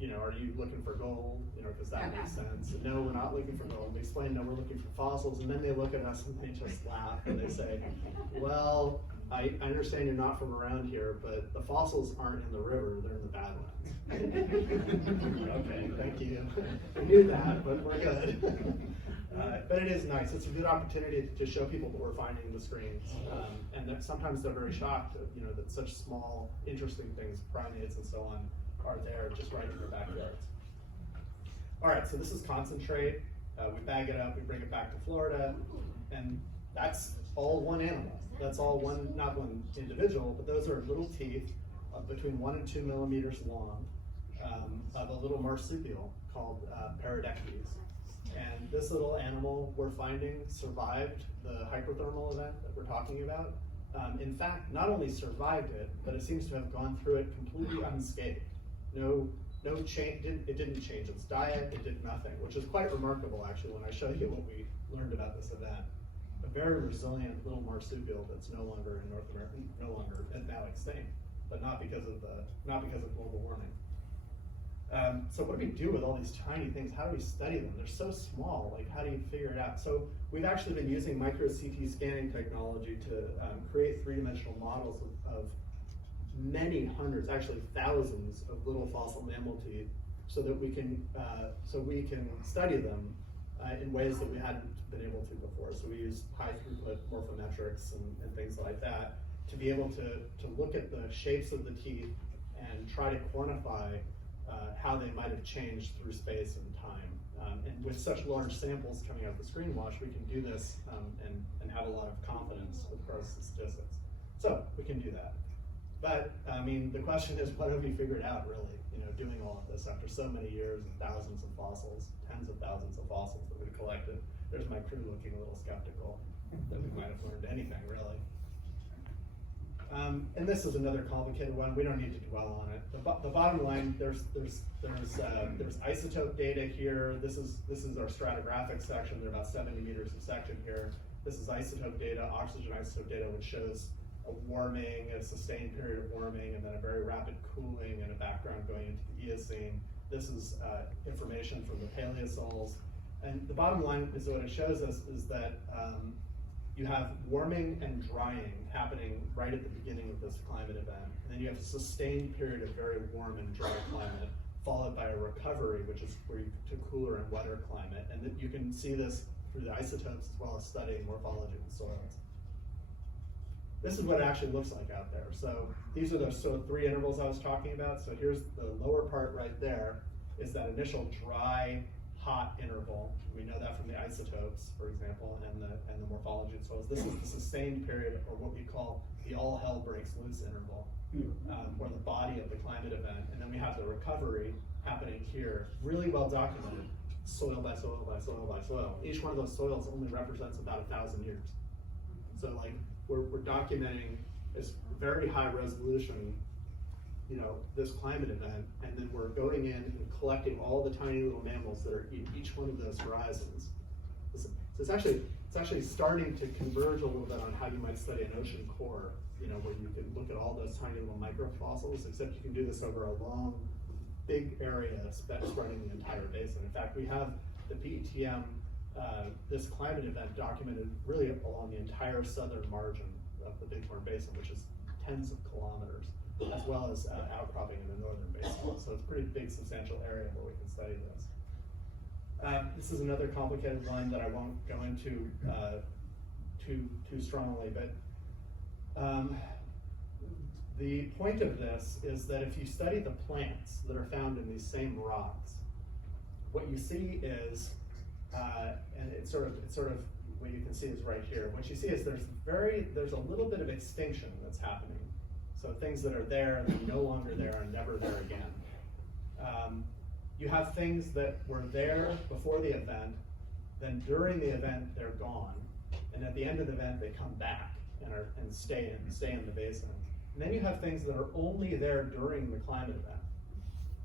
are you looking for gold? Because that makes sense. And no, we're not looking for gold. We explain, no, we're looking for fossils, and then they look at us and they just laugh and they say, well, I understand you're not from around here, but the fossils aren't in the river, they're in the Badlands. Okay, thank you. We knew that, but we're good. But it is nice. It's a good opportunity to show people what we're finding in the screens. And that sometimes they're very shocked, that such small, interesting things, primates and so on, are there just right in their backyards. All right, so this is concentrate. We bag it up, we bring it back to Florida, and that's all one animal. That's all not one individual, but those are little teeth between 1 and 2 millimeters long of a little marsupial called Parodectes. And this little animal we're finding survived the hyperthermal event that we're talking about. In fact, not only survived it, but it seems to have gone through it completely unscathed. No change. It didn't change its diet. It did nothing, which is quite remarkable actually when I show you what we learned about this event. A very resilient little marsupial that's no longer in North America, now extinct, but not because of global warming. So what do we do with all these tiny things? How do we study them? They're so small, like how do you figure it out? So we've actually been using MicroCT scanning technology to create 3-dimensional models of many hundreds, actually thousands of little fossil mammal teeth so that we can study them in ways that we hadn't been able to before. So we use high throughput morphometrics and things like that to be able to look at the shapes of the teeth and try to quantify how they might have changed through space and time. And with such large samples coming out of the screen wash, we can do this and have a lot of confidence with regards to statistics. So we can do that. But, I mean, the question is, what have we figured out, really, you know, doing all of this after so many years and thousands of fossils, tens of thousands of fossils that we've collected? There's my crew looking a little skeptical that we might have learned anything, really. And this is another complicated one. We don't need to dwell on it. The bottom line, there's isotope data here. This is our stratigraphic section. There are about 70 meters of section here. This is isotope data, oxygen isotope data, which shows a warming, a sustained period of warming, and then a very rapid cooling and a background going into the Eocene. This is information from the Paleosols. And the bottom line is what it shows us is that you have warming and drying happening right at the beginning of this climate event. And then you have a sustained period of very warm and dry climate, followed by a recovery, which is where you to cooler and wetter climate. And you can see this through the isotopes as well as studying morphology and soils. This is what it actually looks like out there. So these are those three intervals I was talking about. So here's the lower part right there is that initial dry, hot interval. We know that from the isotopes, for example, and the morphology and soils. This is the sustained period, or what we call the all hell breaks loose interval, or the body of the climate event. And then we have the recovery happening here, really well documented, soil by soil by soil by soil. Each one of those soils only represents about 1,000 years. So like we're documenting this very high resolution, you know, this climate event, and then we're going in and collecting all the tiny little mammals that are in each one of those horizons. So it's actually starting to converge a little bit on how you might study an ocean core, you know, where you can look at all those tiny little microfossils, except you can do this over a long, big area spreading the entire basin. In fact, we have the PETM, this climate event documented really along the entire southern margin of the Bighorn Basin, which is tens of kilometers, as well as outcropping in the northern basin. So it's a pretty big, substantial area where we can study this. This is another complicated one that I won't go into too strongly, but the point of this is that if you study the plants that are found in these same rocks, what you see is, and it's sort of what you can see is right here. What you see is there's a little bit of extinction that's happening. So things that are there and then no longer there and never there again. You have things that were there before the event, then during the event they're gone, and at the end of the event they come back and stay in the basin. And then you have things that are only there during the climate event,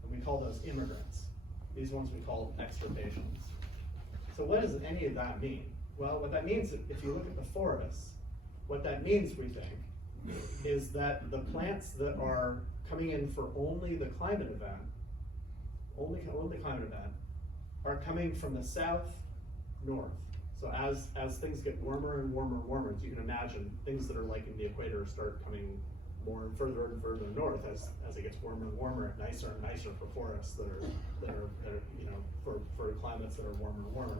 and we call those immigrants. These ones we call extirpations. So what does any of that mean? Well, what that means, if you look at the forests, what that means, we think, is that the plants that are coming in for only the climate event, are coming from the south north. So as things get warmer and warmer and warmer, as you can imagine, things that are like in the equator start coming more and further north as it gets warmer and warmer, nicer and nicer for forests that are you know, for climates that are warmer and warmer.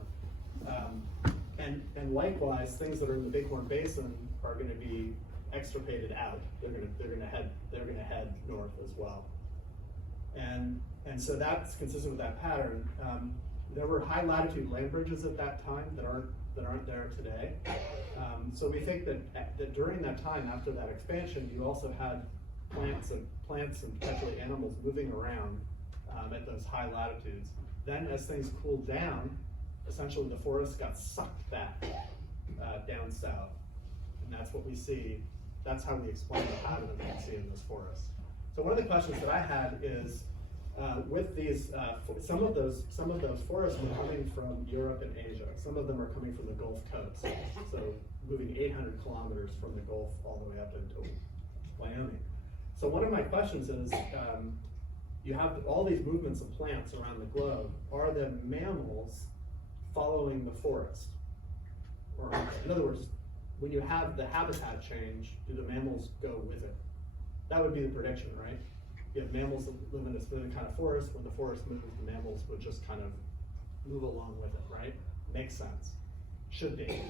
And likewise, things that are in the Bighorn Basin are going to be extirpated out. They're going to head north as well. And so that's consistent with that pattern. There were high latitude land bridges at that time that aren't there today. So we think that during that time, after that expansion, you also had plants and potentially animals moving around at those high latitudes. Then as things cooled down, essentially the forest got sucked back down south. And that's what we see. That's how we explain the pattern that we can see in this forest. So one of the questions that I had is, with these, some of those forests were coming from Europe and Asia. Some of them are coming from the Gulf Coast. So moving 800 kilometers from the Gulf all the way up into Wyoming. So one of my questions is, you have all these movements of plants around the globe. Are the mammals following the forest? Or in other words, when you have the habitat change, do the mammals go with it? That would be the prediction, right? You have mammals that live in a specific kind of forest. When the forest moves, the mammals would just kind of move along with it, right? Makes sense. Should be.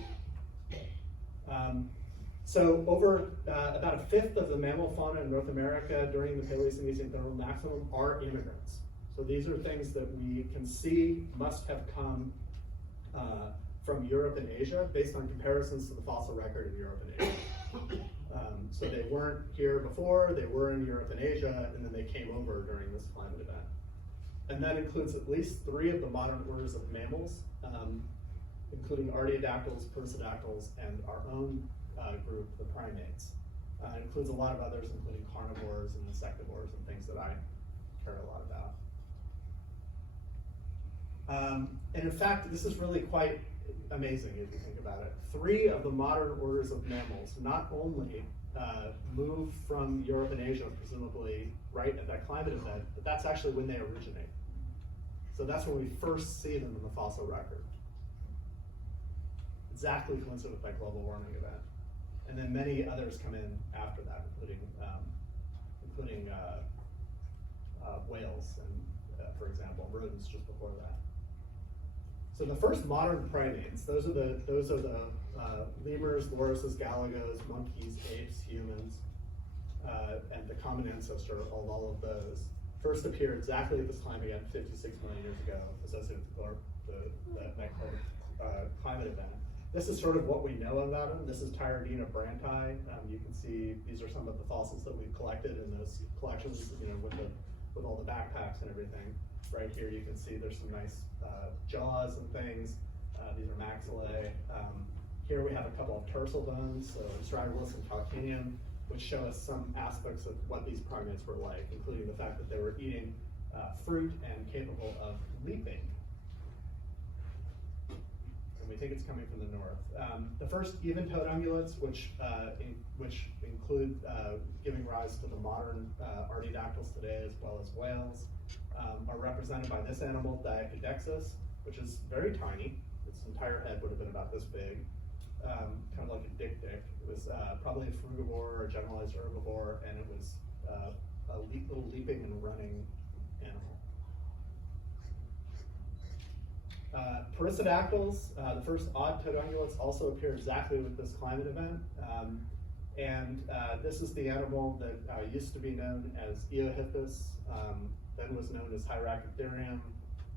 So over about a fifth of the mammal fauna in North America during the Paleocene-Eocene thermal maximum are immigrants. So these are things that we can see must have come from Europe and Asia based on comparisons to the fossil record in Europe and Asia. So they weren't here before, they were in Europe and Asia, and then they came over during this climate event. And that includes at least 3 of the modern orders of mammals, including artiodactyls, perissodactyls, and our own group, the primates. It includes a lot of others, including carnivores and insectivores and things that I care a lot about. And in fact, this is really quite amazing if you think about it. 3 of the modern orders of mammals not only moved from Europe and Asia, presumably right at that climate event, but that's actually when they originate. So that's when we first see them in the fossil record. Exactly coincident with that global warming event. And then many others come in after that, including whales and, for example, rodents just before that. So the first modern primates, those are the lemurs, lorises, galagos, monkeys, apes, humans, and the common ancestor of all of those, first appeared exactly at this climate event 56 million years ago, associated with that climate event. This is sort of what we know about them. This is Tyrodina branti. You can see these are some of the fossils that we've collected in those collections, with all the backpacks and everything. Right here you can see there's some nice jaws and things. These are maxillae. Here we have a couple of tarsal bones, so Astragalus and Calcaneum, which show us some aspects of what these primates were like, including the fact that they were eating fruit and capable of leaping. And we think it's coming from the north. The first even-toed ungulates, which include giving rise to the modern artiodactyls today, as well as whales, are represented by this animal, Diacodexis, which is very tiny. Its entire head would have been about this big, kind of like a dick. It was probably a frugivore or a generalized herbivore, and it was a little leaping and running animal. Perissodactyls, the first odd-toed ungulates, also appear exactly with this climate event. This is the animal that used to be known as Eohippus, then was known as Hyracotherium,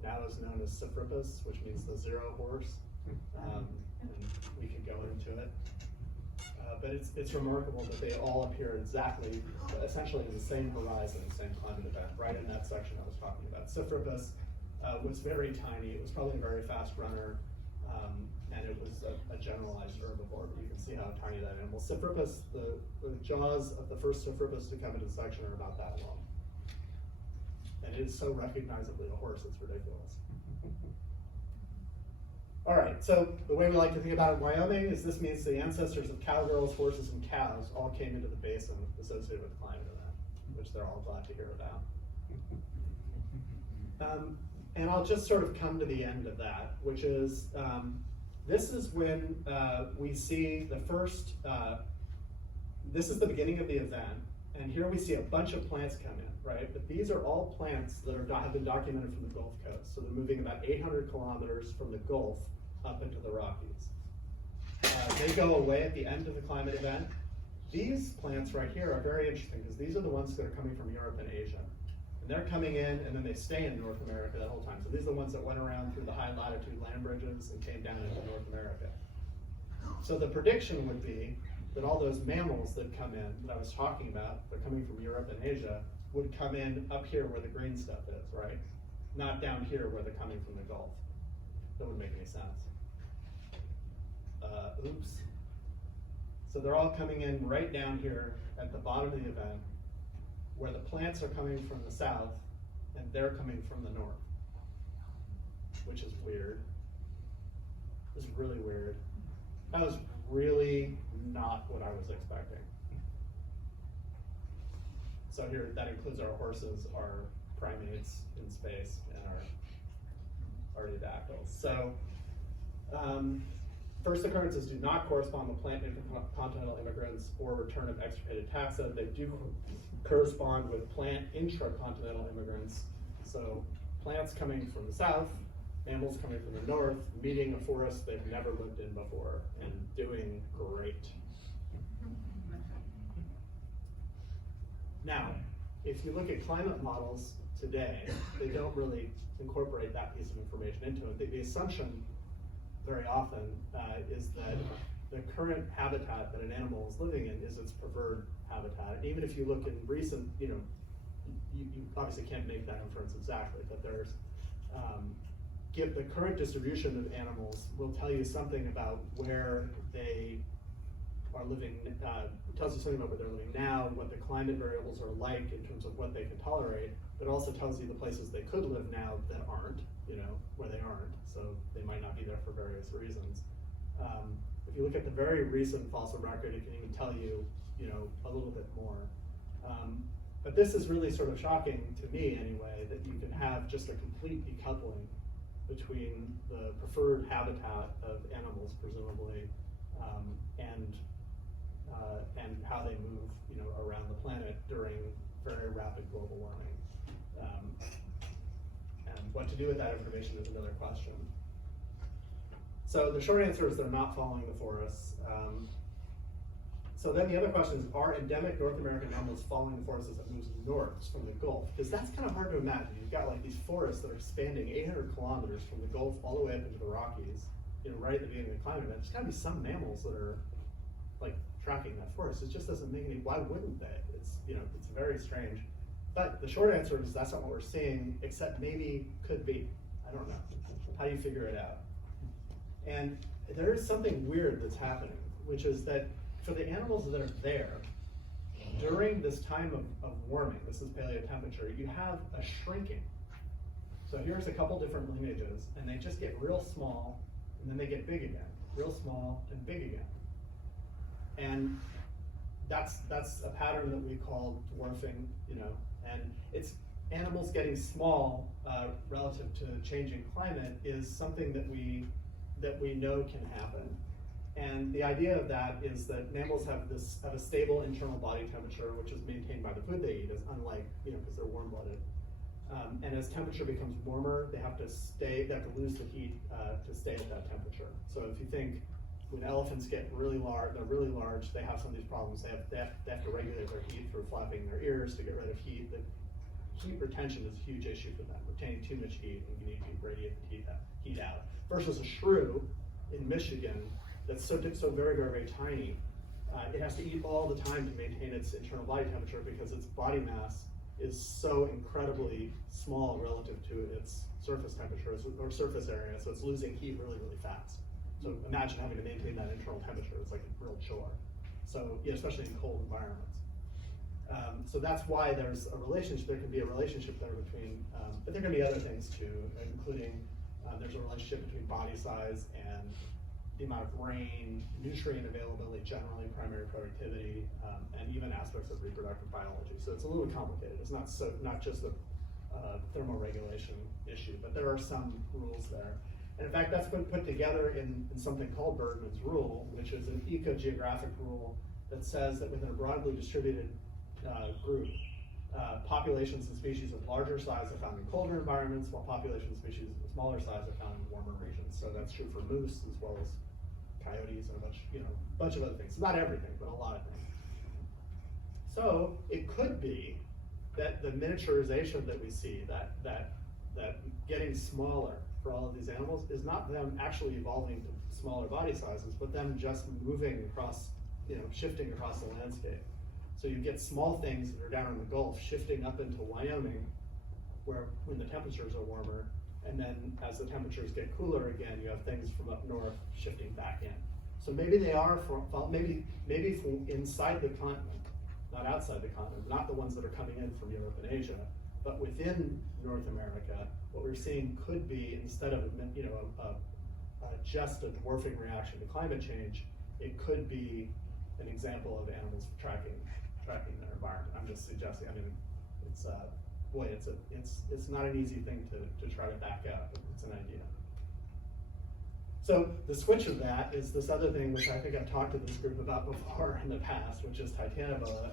now is known as Cyprippus, which means the zero horse. And we could go into it. But it's remarkable that they all appear exactly, essentially in the same horizon, same climate event, right in that section I was talking about. Cyprippus was very tiny. It was probably a very fast runner, and it was a generalized herbivore. You can see how tiny that animal. Cyprippus, the jaws of the first Cyprippus to come into the section are about that long. And it is so recognizably a horse, it's ridiculous. All right, so the way we like to think about it in Wyoming is this means the ancestors of cowgirls, horses, and cows all came into the basin associated with the climate event, which they're all glad to hear about. And I'll just sort of come to the end of that, which is, this is when we see the first, this is the beginning of the event, and here we see a bunch of plants come in, right? But these are all plants that have been documented from the Gulf Coast. So they're moving about 800 kilometers from the Gulf up into the Rockies. They go away at the end of the climate event. These plants right here are very interesting because these are the ones that are coming from Europe and Asia. And they're coming in and then they stay in North America the whole time. So these are the ones that went around through the high latitude land bridges and came down into North America. So the prediction would be that all those mammals that come in, that I was talking about, they're coming from Europe and Asia, would come in up here where the green stuff is, right? Not down here where they're coming from the Gulf. That wouldn't make any sense. Oops. So they're all coming in right down here at the bottom of the event, where the plants are coming from the south, and they're coming from the north, which is weird. It's really weird. That was really not what I was expecting. So here, that includes our horses, our primates in space, and our artiodactyls. So, first occurrences do not correspond with plant intercontinental immigrants or return of extirpated taxa. They do correspond with plant intracontinental immigrants. So plants coming from the south, mammals coming from the north, meeting a forest they've never lived in before, and doing great. Now, if you look at climate models today, they don't really incorporate that piece of information into it. The assumption very often is that the current habitat that an animal is living in is its preferred habitat. And even if you look in recent, you obviously can't make that inference exactly, but there's, give the current distribution of animals will tell you something about where they are living, tells you something about where they're living now, what the climate variables are like in terms of what they can tolerate, but also tells you the places they could live now that aren't, where they aren't, so they might not be there for various reasons. If you look at the very recent fossil record, it can even tell you, a little bit more. But this is really sort of shocking to me anyway, that you can have just a complete decoupling between the preferred habitat of animals, presumably, and how they move, around the planet during very rapid global warming. And what to do with that information is another question. So the short answer is they're not following the forests. So then the other question is, are endemic North American mammals following the forests as it moves north from the Gulf? Because that's kind of hard to imagine. You've got like these forests that are spanning 800 kilometers from the Gulf all the way up into the Rockies, right at the beginning of the climate event. There's gotta be some mammals that are like tracking that forest. It just doesn't make any, why wouldn't they? It's, it's very strange. But the short answer is that's not what we're seeing, except maybe could be. I don't know. How do you figure it out? And there is something weird that's happening, which is that for the animals that are there, during this time of warming, this is paleotemperature, you have a shrinking. So here's a couple different lineages, and they just get real small, and then they get big again, real small and big again. And that's a pattern that we call dwarfing, and it's animals getting small relative to changing climate is something that we know can happen. And the idea of that is that mammals have a stable internal body temperature, which is maintained by the food they eat, as unlike, because they're warm-blooded. And as temperature becomes warmer, they have to lose the heat to stay at that temperature. So if you think when elephants get really large, they have some of these problems. They have to regulate their heat through flapping their ears to get rid of heat. The heat retention is a huge issue for them, retaining too much heat, and you need to radiate the heat out. Versus a shrew in Michigan that's so very, very, very tiny, it has to eat all the time to maintain its internal body temperature because its body mass is so incredibly small relative to its surface temperature or surface area, so it's losing heat really, really fast. So imagine having to maintain that internal temperature. It's like a real chore. So especially in cold environments. So that's why there's a relationship. There can be a relationship there between, but there can be other things too, including there's a relationship between body size and the amount of rain, nutrient availability generally, primary productivity, and even aspects of reproductive biology. So it's a little complicated. It's not just a thermoregulation issue, but there are some rules there. And in fact, that's been put together in something called Bergmann's rule, which is an ecogeographic rule that says that within a broadly distributed group, populations and species of larger size are found in colder environments, while populations and species of smaller size are found in warmer regions. So that's true for moose as well as coyotes and a bunch of other things. Not everything, but a lot of things. So it could be that the miniaturization that we see, that getting smaller for all of these animals, is not them actually evolving to smaller body sizes, but them just moving across, shifting across the landscape. So you get small things that are down in the Gulf shifting up into Wyoming, where when the temperatures are warmer, and then as the temperatures get cooler again, you have things from up north shifting back in. So maybe they are maybe from inside the continent, not outside the continent, not the ones that are coming in from Europe and Asia, but within North America, what we're seeing could be, instead of just a dwarfing reaction to climate change, it could be an example of animals tracking their environment. I'm just suggesting. I mean, it's it's not an easy thing to try to back up, but it's an idea. So the switch of that is this other thing, which I think I've talked to this group about before in the past, which is Titanoboa.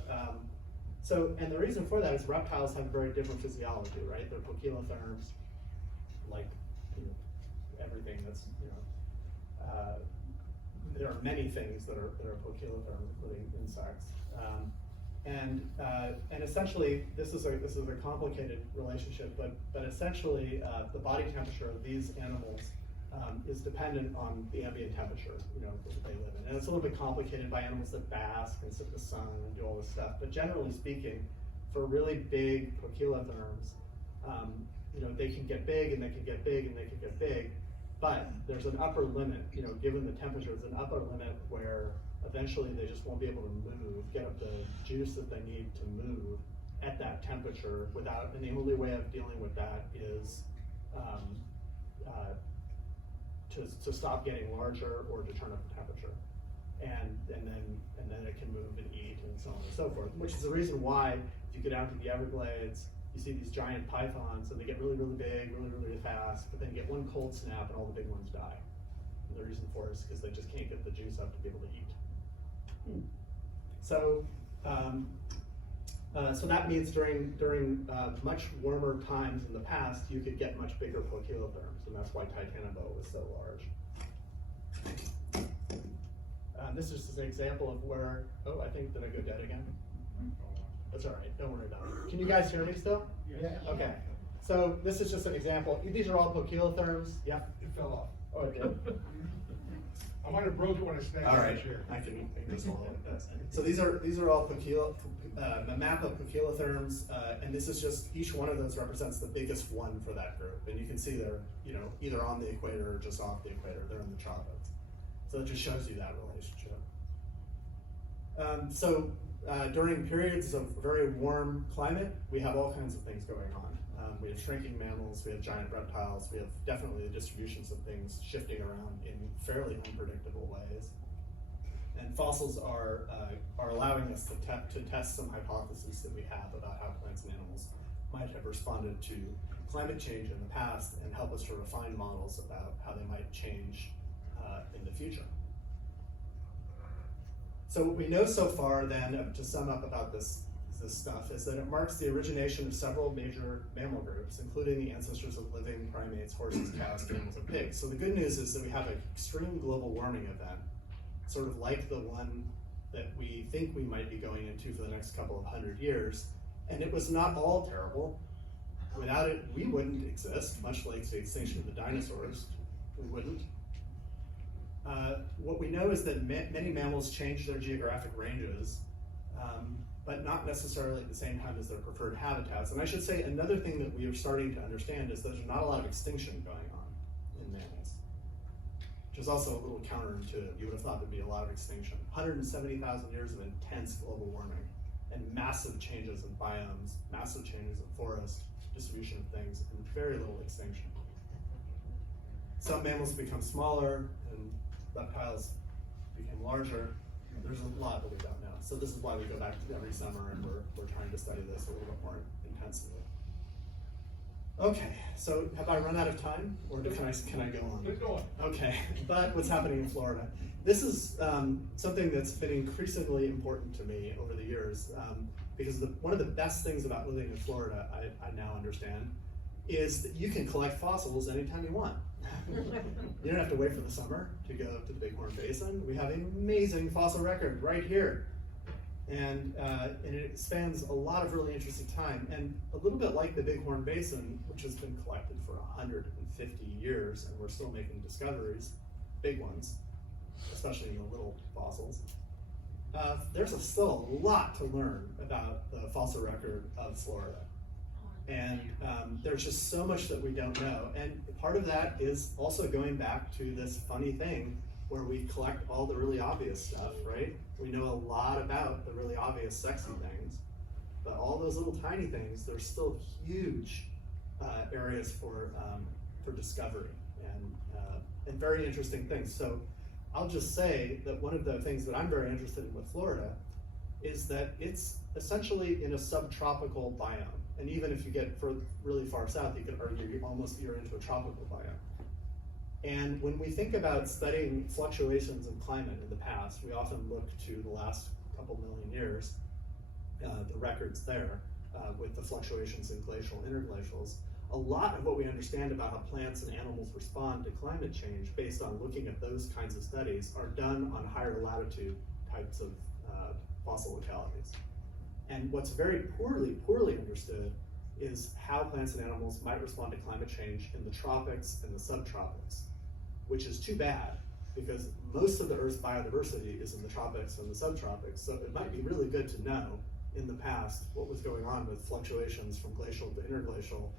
And the reason for that is reptiles have very different physiology, right? They're poikilotherms, like everything that's there are many things that are poikilotherms, including insects. And essentially, this is a complicated relationship, but essentially, the body temperature of these animals is dependent on the ambient temperature, that they live in. And it's a little bit complicated by animals that bask and sit in the sun and do all this stuff. But generally speaking, for really big poikilotherms, they can get big and they can get big and they can get big, but there's an upper limit, given the temperature, there's an upper limit where eventually they just won't be able to get up the juice that they need to move at that temperature without, and the only way of dealing with that is to stop getting larger or to turn up the temperature. And then it can move and eat and so on and so forth, which is the reason why if you get out to the Everglades, you see these giant pythons and they get really, really big, really, really fast, but then you get one cold snap and all the big ones die. And the reason for it is because they just can't get the juice up to be able to eat. So, so that means during much warmer times in the past, you could get much bigger poikilotherms, and that's why Titanoboa was so large. This is just an example of where, oh, I think, did I go dead again? That's all right, don't worry about it. Can you guys hear me still? Yeah. Okay, so this is just an example. These are all poikilotherms. Yeah? It fell off. Oh, it did? I might have broke it when I snapped All it right, this year. I can just hold it. So these are all a map of poikilotherms, and this is just, each one of those represents the biggest one for that group. And you can see they're, either on the equator or just off the equator. They're in the tropics. So it just shows you that relationship. During periods of very warm climate, we have all kinds of things going on. We have shrinking mammals, we have giant reptiles, we have definitely the distributions of things shifting around in fairly unpredictable ways. And fossils are allowing us to test some hypotheses that we have about how plants and animals might have responded to climate change in the past and help us to refine models about how they might change in the future. So what we know so far then, to sum up about this stuff, is that it marks the origination of several major mammal groups, including the ancestors of living primates, horses, cows, camels, and pigs. So the good news is that we have an extreme global warming event, sort of like the one that we think we might be going into for the next couple of 100 years. And it was not all terrible. Without it, we wouldn't exist, much like the extinction of the dinosaurs. We wouldn't. What we know is that many mammals change their geographic ranges, but not necessarily at the same time as their preferred habitats. And I should say another thing that we are starting to understand is that there's not a lot of extinction going on in mammals, which is also a little counterintuitive. You would have thought there'd be a lot of extinction. 170,000 years of intense global warming and massive changes in biomes, massive changes in forest, distribution of things, and very little extinction. Some mammals become smaller and reptiles became larger. There's a lot that we don't know. So this is why we go back every summer and we're trying to study this a little bit more intensively. Okay, so have I run out of time, or can I go on? Keep going. Okay, but what's happening in Florida? This is something that's been increasingly important to me over the years, because one of the best things about living in Florida, I now understand, is that you can collect fossils anytime you want. You don't have to wait for the summer to go to the Bighorn Basin. We have an amazing fossil record right here. And it spans a lot of really interesting time. And a little bit like the Bighorn Basin, which has been collected for 150 years, and we're still making discoveries, big ones, especially in the little fossils. There's still a lot to learn about the fossil record of Florida. And there's just so much that we don't know. And part of that is also going back to this funny thing where we collect all the really obvious stuff, right? We know a lot about the really obvious sexy things, but all those little tiny things, there's still huge areas for discovery and very interesting things. So I'll just say that one of the things that I'm very interested in with Florida is that it's essentially in a subtropical biome. And even if you get really far south, you could argue you're into a tropical biome. And when we think about studying fluctuations in climate in the past, we often look to the last couple million years, the records there, with the fluctuations in glacial interglacials. A lot of what we understand about how plants and animals respond to climate change based on looking at those kinds of studies are done on higher latitude types of fossil localities. And what's very poorly understood is how plants and animals might respond to climate change in the tropics and the subtropics. which is too bad because most of the Earth's biodiversity is in the tropics and the subtropics. So it might be really good to know in the past what was going on with fluctuations from glacial to interglacial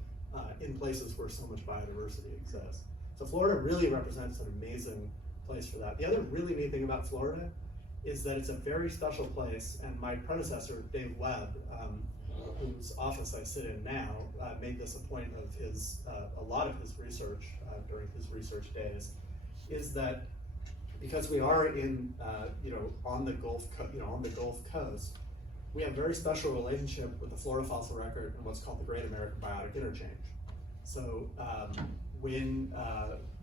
in places where so much biodiversity exists. So Florida really represents an amazing place for that. The other really neat thing about Florida is that it's a very special place, and my predecessor, Dave Webb, whose office I sit in now, made this a point of his, a lot of his research during his research days, is that because we are in, on the Gulf Coast, we have a very special relationship with the Florida fossil record and what's called the Great American Biotic Interchange. So when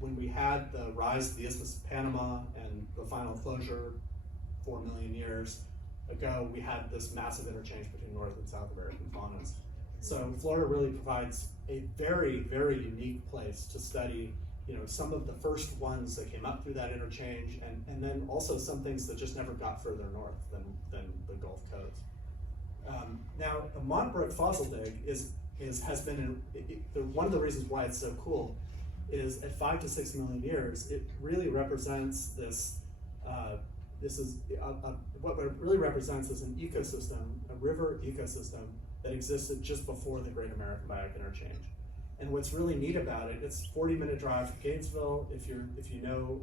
we had the rise of the Isthmus of Panama and the final closure 4 million years ago, we had this massive interchange between North and South American faunas. So Florida really provides a very, very unique place to study, some of the first ones that came up through that interchange, and then also some things that just never got further north than the Gulf Coast. Now, the Montbrook fossil dig has been one of the reasons why it's so cool is at 5 to 6 million years, it really represents this. What it really represents is an ecosystem, a river ecosystem that existed just before the Great American Biotic Interchange. And what's really neat about it, it's a 40-minute drive from Gainesville. If you know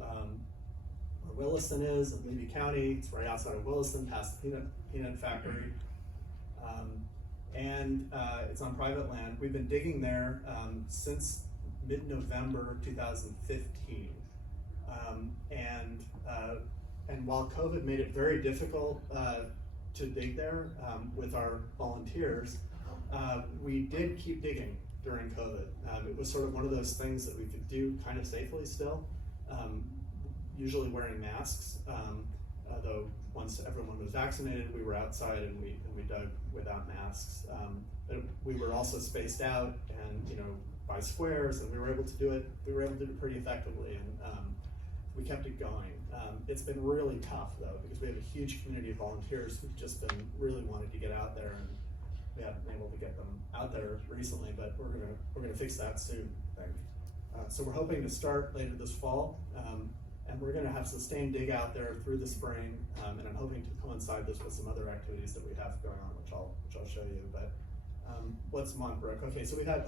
where Williston is in Levy County, it's right outside of Williston, past the peanut factory. And it's on private land. We've been digging there since mid-November 2015. And while COVID made it very difficult to dig there with our volunteers, we did keep digging during COVID. It was sort of one of those things that we could do kind of safely still, usually wearing masks, though once everyone was vaccinated, we were outside and we dug without masks. But we were also spaced out and by squares, and we were able to do it. We were able to do it pretty effectively, and we kept it going. It's been really tough though, because we have a huge community of volunteers who've just been really wanted to get out there, and we haven't been able to get them out there recently, but we're gonna fix that soon, I think. So we're hoping to start later this fall, and we're gonna have sustained dig out there through the spring, and I'm hoping to coincide this with some other activities that we have going on, which I'll show you. But what's Montbrook? Okay, so we've had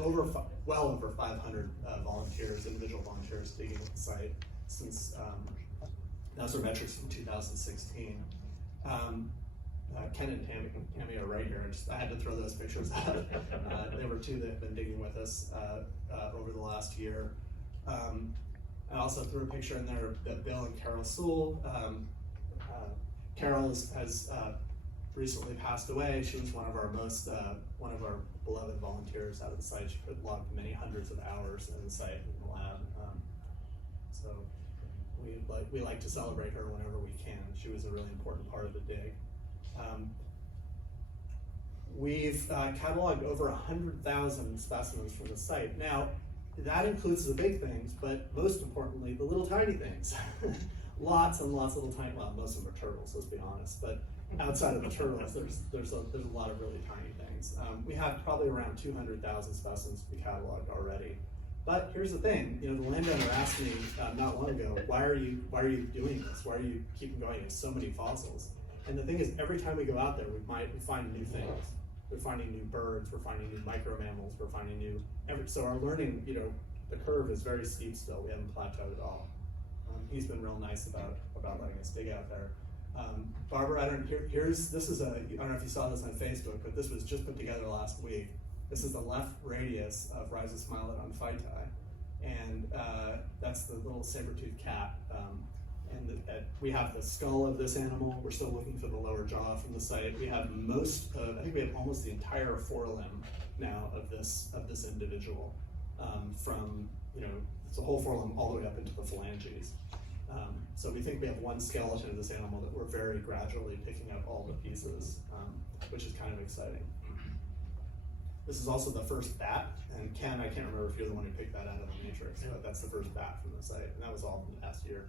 well over 500 volunteers, individual volunteers, digging at the site since those are metrics from 2016. Ken and Tammy are right here. I had to throw those pictures out. They were two that have been digging with us over the last year. I also threw a picture in there of Bill and Carol Sewell. Carol has recently passed away. She was one of our beloved volunteers out of the site. She logged many hundreds of hours in the site in the lab. So we like to celebrate her whenever we can. She was a really important part of the dig. We've cataloged over 100,000 specimens from the site. Now, that includes the big things, but most importantly, the little tiny things. Lots and lots of little tiny, well, most of them are turtles, let's be honest, but outside of the turtles, there's a lot of really tiny things. We have probably around 200,000 specimens to be cataloged already. But here's the thing, the landowner asked me not long ago, why are you doing this? Why are you keeping going? There's so many fossils. And the thing is, every time we go out there, we find new things. We're finding new birds, we're finding new micro mammals, we're finding new, so our learning, the curve is very steep still. We haven't plateaued at all. He's been real nice about letting us dig out there. Barbara, I don't know if you saw this on Facebook, but this was just put together last week. This is the left radius of Rhizus mylodon, and that's the little saber-toothed cat. We have the skull of this animal. We're still looking for the lower jaw from the site. We have I think we have almost the entire forelimb now of this individual, from it's a whole forelimb all the way up into the phalanges. So we think we have one skeleton of this animal that we're very gradually picking up all the pieces, which is kind of exciting. This is also the first bat, and Ken, I can't remember if you're the one who picked that out of the matrix, but that's the first bat from the site, and that was all from the past year.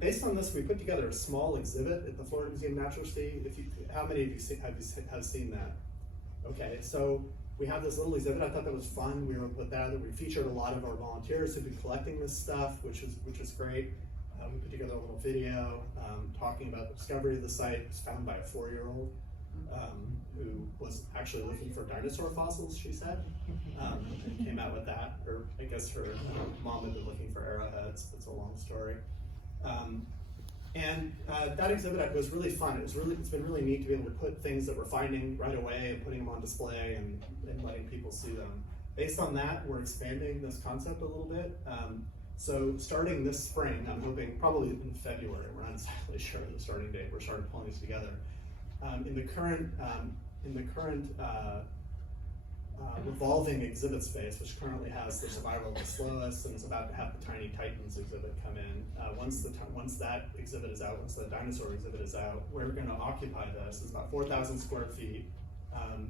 Based on this, we put together a small exhibit at the Florida Museum of Natural History. How many of you have seen that? Okay, so we have this little exhibit. I thought that was fun. We were put that. We featured a lot of our volunteers who've been collecting this stuff, which is great. We put together a little video talking about the discovery of the site. It was found by a 4-year-old who was actually looking for dinosaur fossils, she said, and came out with that. Or I guess her mom had been looking for arrowheads. It's a long story. And that exhibit was really fun. It's been really neat to be able to put things that we're finding right away and putting them on display and letting people see them. Based on that, we're expanding this concept a little bit. So starting this spring, I'm hoping probably in February, we're not exactly sure of the starting date, we're starting pulling these together. In the current revolving exhibit space, which currently has the survival of the slowest and is about to have the Tiny Titans exhibit come in. Once that exhibit is out, once the dinosaur exhibit is out, we're going to occupy this. It's about 4,000 square feet,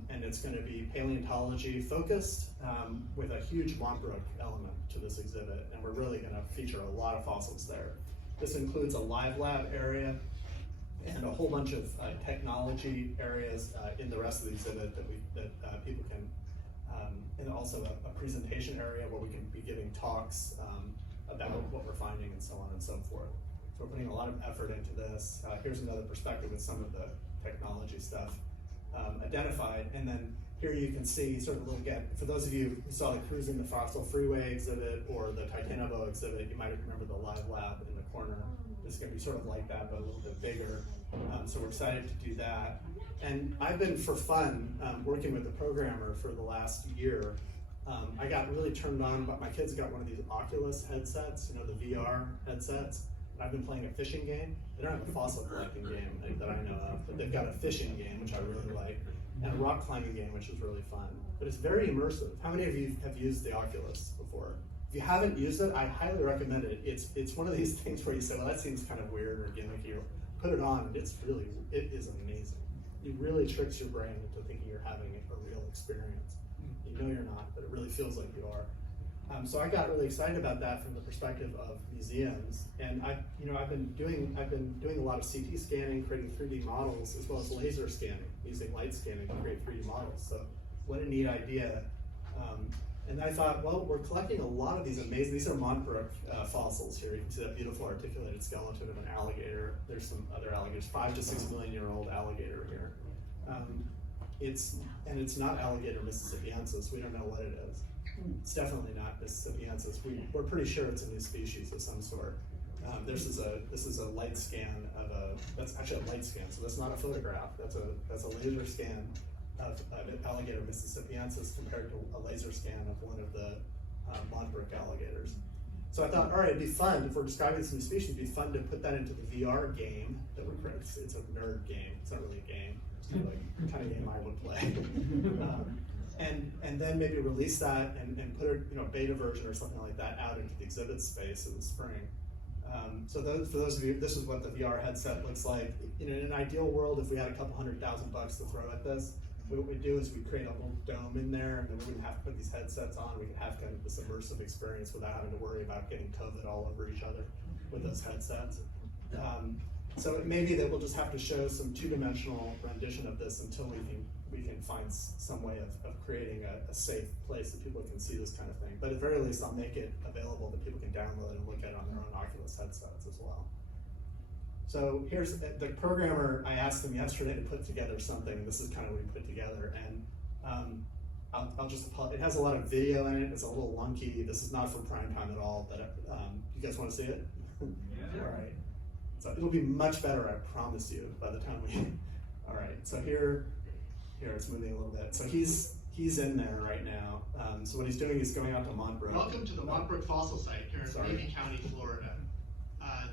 and it's going to be paleontology focused with a huge Montbrook element to this exhibit, and we're really going to feature a lot of fossils there. This includes a live lab area and a whole bunch of technology areas in the rest of the exhibit that people can. And also a presentation area where we can be giving talks about what we're finding and so on and so forth. So we're putting a lot of effort into this. Here's another perspective with some of the technology stuff identified. And then here you can see sort of for those of you who saw the Cruising the Fossil Freeway exhibit or the Titanobo exhibit, you might remember the live lab in the corner. It's going to be sort of like that, but a little bit bigger. So we're excited to do that. And I've been, for fun, working with the programmer for the last year. I got really turned on, but my kids got one of these Oculus headsets, you know, the VR headsets. And I've been playing a fishing game. They don't have a fossil collecting game that I know of, but they've got a fishing game, which I really like, and a rock climbing game, which is really fun. But it's very immersive. How many of you have used the Oculus before? If you haven't used it, I highly recommend it. It's one of these things where you say, well, that seems kind of weird or gimmicky. Put it on, and it is amazing. It really tricks your brain into thinking you're having a real experience. You know you're not, but it really feels like you are. So I got really excited about that from the perspective of museums, and I've been doing a lot of CT scanning, creating 3D models, as well as laser scanning, using light scanning to create 3D models. So what a neat idea. And I thought, well, we're collecting a lot of these amazing, these are Montbrook fossils here. You can see that beautiful articulated skeleton of an alligator. There's some other alligators, 5 to 6 million year old alligator here. It's not alligator mississippiensis. We don't know what it is. It's definitely not mississippiensis. We're pretty sure it's a new species of some sort. This is a light scan that's actually a light scan, so that's not a photograph. That's a laser scan of alligator mississippiensis compared to a laser scan of one of the Montbrook alligators. So I thought, all right, it'd be fun, if we're describing this new species, it'd be fun to put that into the VR game that we're creating. It's a nerd game, it's not really a game. It's kind of like the kind of game I would play. And then maybe release that and put a beta version or something like that out into the exhibit space in the spring. So for those of you, this is what the VR headset looks like. In an ideal world, if we had a couple $100,000 to throw at this, what we'd do is we'd create a little dome in there, and then we wouldn't have to put these headsets on. We could have kind of this immersive experience without having to worry about getting COVID all over each other with those headsets. So it may be that we'll just have to show some two-dimensional rendition of this until we can find some way of creating a safe place that people can see this kind of thing. But at the very least, I'll make it available that people can download and look at it on their own Oculus headsets as well. So here's the programmer. I asked him yesterday to put together something. This is kind of what he put together, and it has a lot of video in it. It's a little lunky. This is not for prime time at all, but you guys want to see it? Yeah. All right. So it'll be much better, I promise you, by the time all right, so here it's moving a little bit. So he's in there right now. So what he's doing is going out to Montbrook. Welcome to the Montbrook Fossil Site here in Levy County, Florida.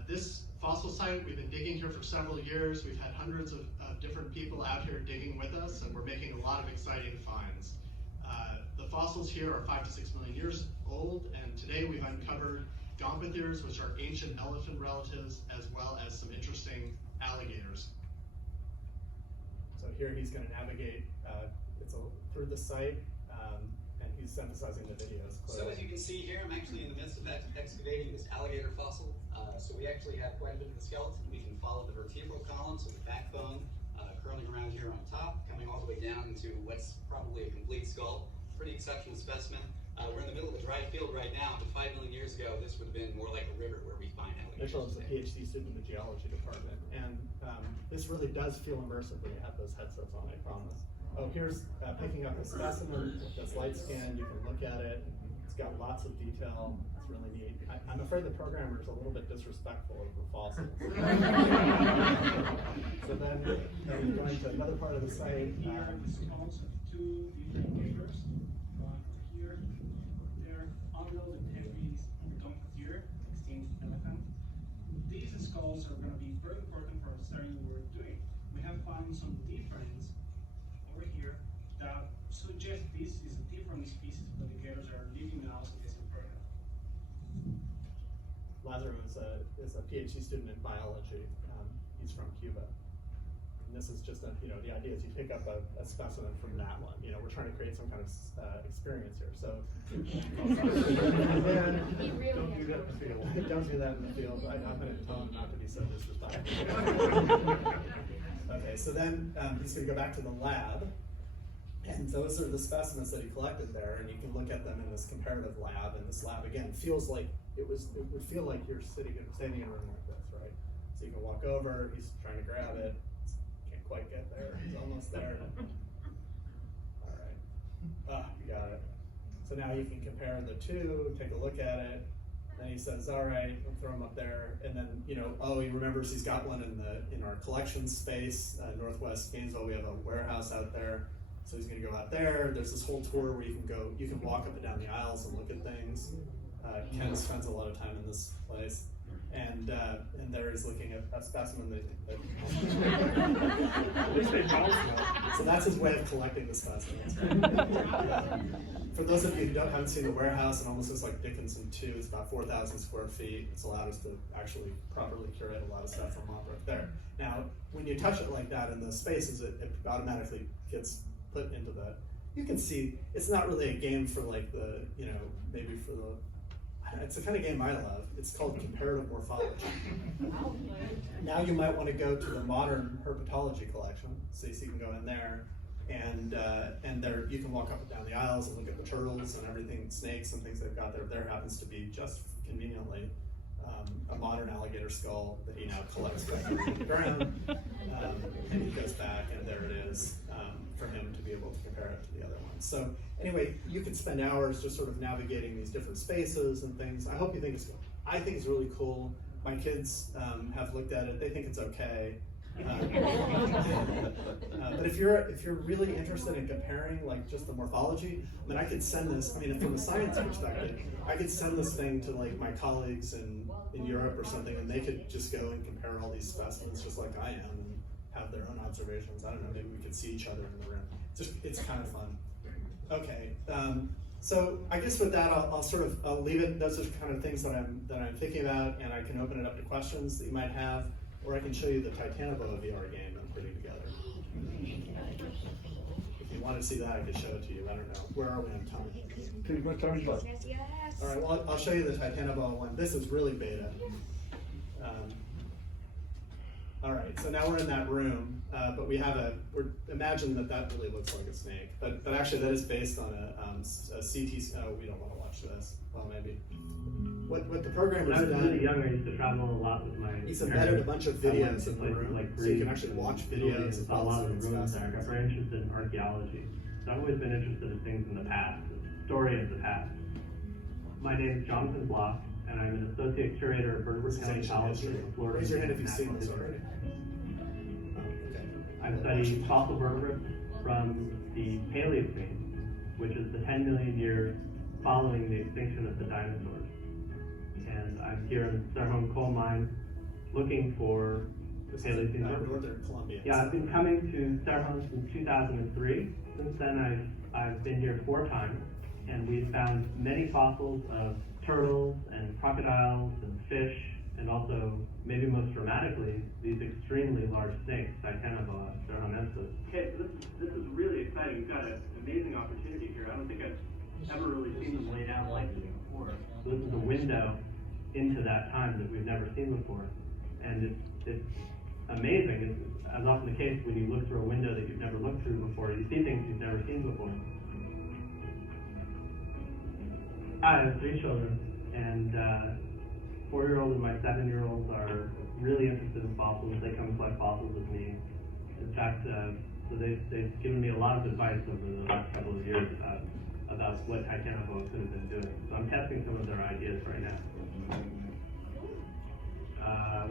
This fossil site, we've been digging here for several years. We've had hundreds of different people out here digging with us, and we're making a lot of exciting finds. The fossils here are 5 to 6 million years old, and today we've uncovered Gomphotheres, which are ancient elephant relatives, as well as some interesting alligators. So here he's going to navigate through the site, and he's emphasizing the videos. So as you can see here, I'm actually in the midst of excavating this alligator fossil. So we actually have quite a bit of the skeleton. We can follow the vertebral column, so the backbone, curling around here on top, coming all the way down into what's probably a complete skull. Pretty exceptional specimen. We're in the middle of a dry field right now, but 5 million years ago, this would have been more like a river where we find Mitchell is alligators a PhD student in the geology department, and this really does feel immersive when you have those headsets on, I promise. Oh, here's picking up a specimen that's light scanned. You can look at it. It's got lots of detail. It's really neat. I'm afraid the programmer is a little bit disrespectful of the fossils. So then we go into another part of the site. Skulls of two different gators. Here, they're unloaded heavy dump here, extinct elephant. These skulls are going to be very important for studying what we're doing. We have found some difference over here that suggests this is a different species of alligators that are living now in this area. Lazaro is a PhD student in biology. He's from Cuba. And this is just the idea is you pick up a specimen from that one. We're trying to create some kind of experience here. So don't do that in the field. Don't do that in the field. I'm going to tell him not to be so disrespectful. Okay, so then he's going to go back to the lab. And those are the specimens that he collected there, and you can look at them in this comparative lab. And this lab, again, feels like it would feel like you're standing in a room like this, right? So you can walk over, he's trying to grab it, can't quite get there, he's almost there. All right, you got it. So now you can compare the two, take a look at it. Then he says, all right, we'll throw him up there. And then, he remembers he's got one in our collection space, Northwest Gainesville. We have a warehouse out there. So he's gonna go out there. There's this whole tour where you can walk up and down the aisles and look at things. Ken spends a lot of time in this place. And there he's looking at a specimen so that's his way of collecting the specimens. For those of you who haven't seen the warehouse, it almost looks like Dickinson 2. It's about 4,000 square feet. It's allowed us to actually properly curate a lot of stuff from Montreux there. Now, when you touch it like that in the spaces, it automatically gets put into the, you can see, it's not really a game for like the, maybe for the, it's the kind of game I love. It's called comparative morphology. Now you might want to go to the modern herpetology collection, so you can go in there, and there you can walk up and down the aisles and look at the turtles and everything, snakes and things they've got there. There happens to be just conveniently a modern alligator skull that he now collects back on the ground, and he goes back, and there it is for him to be able to compare it to the other ones. So anyway, you could spend hours just sort of navigating these different spaces and things. I hope you think it's cool. I think it's really cool. My kids have looked at it. They think it's okay. But if you're really interested in comparing like just the morphology, I mean, I could send this. I mean, from a science perspective, I could send this thing to like my colleagues in Europe or something, and they could just go and compare all these specimens just like I am and have their own observations. I don't know. Maybe we could see each other in the room. It's kind of fun. Okay. So I guess with that, I'll leave it. Those are kind of things that I'm thinking about, and I can open it up to questions that you might have. Or I can show you the Titanoboa VR game I'm putting together. If you want to see that, I could show it to you. I don't know. Where are we on time? Pretty much time. All right, well, I'll show you the Titanoboa one. This is really beta. All right, so now we're in that room, but imagine that really looks like a snake. But actually that is based on a CT, we don't want to watch this. Well, maybe. What the programmer's done. When I was really young, I used to travel a lot with my He's embedded a bunch of videos in the room, like so you can actually watch videos. And saw a lot of the rooms there. I got very interested in archaeology. So I've always been interested in things in the past, the story of the past. My name is Jonathan Bloch, and I'm an associate curator of vertebrate paleontology in Florida. Raise your hand if you've seen this already. I've studied fossil vertebrates from the Paleocene, which is the 10 million years following the extinction of the dinosaurs. And I'm here in Cerrejón coal mine looking for the Paleocene vertebrates. Northern Colombia. Yeah, I've been coming to Cerrejón since 2003. Since then, I've been here 4 times, and we've found many fossils of turtles and crocodiles and fish, and also, maybe most dramatically, these extremely large snakes, Titanoboa cerrejoniensis. Okay, so this is really exciting. We've got an amazing opportunity here. I don't think I've ever really seen them laid out like this before. So this is a window into that time that we've never seen before. And it's amazing. It's, as often the case, when you look through a window that you've never looked through before, you see things you've never seen before. I have 3 children, and 4-year-old and my 7-year-old are really interested in fossils. They come collect fossils with me. In fact, so they've given me a lot of advice over the last couple of years about what Titanoboa could have been doing. So I'm testing some of their ideas right now.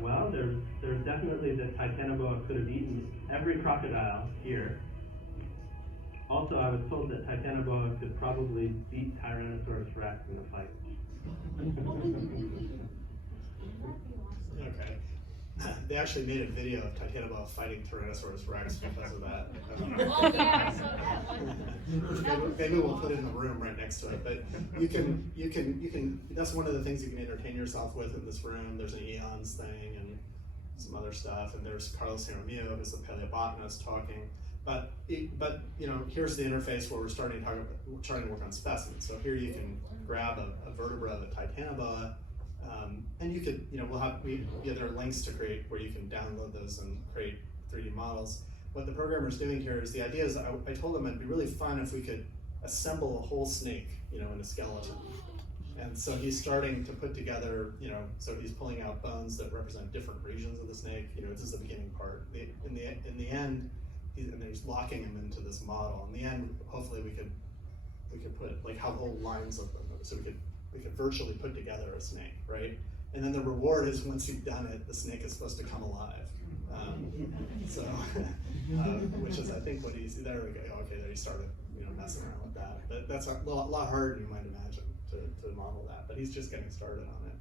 Well, there's definitely that Titanoboa could have eaten every crocodile here. Also, I was told that Titanoboa could probably beat Tyrannosaurus Rex in a fight. Okay. They actually made a video of Titanoboa fighting Tyrannosaurus Rex because of that. Oh yeah, I saw that one. Maybe we'll put it in the room right next to it. But you can. That's one of the things you can entertain yourself with in this room. There's an eons thing and some other stuff, and there's Carlos Jaramillo, who's a paleobotanist, talking. But you know, here's the interface where we're starting to work on specimens. So here you can grab a vertebra of a Titanoboa. And you could, you know, there are links to create where you can download those and create 3D models. What the programmer's doing here is, the idea is, I told him it'd be really fun if we could assemble a whole snake, you know, in a skeleton. And so he's starting to put together, you know, so he's pulling out bones that represent different regions of the snake. You know, this is the beginning part. In the end, and there's locking him into this model. In the end, hopefully we could put, like, have whole lines of them, so we could virtually put together a snake, right? And then the reward is, once you've done it, the snake is supposed to come alive. Which is, I think, what he's, there we go, okay, there he started, you know, messing around with that. But that's a lot harder than you might imagine to model that, but he's just getting started on it.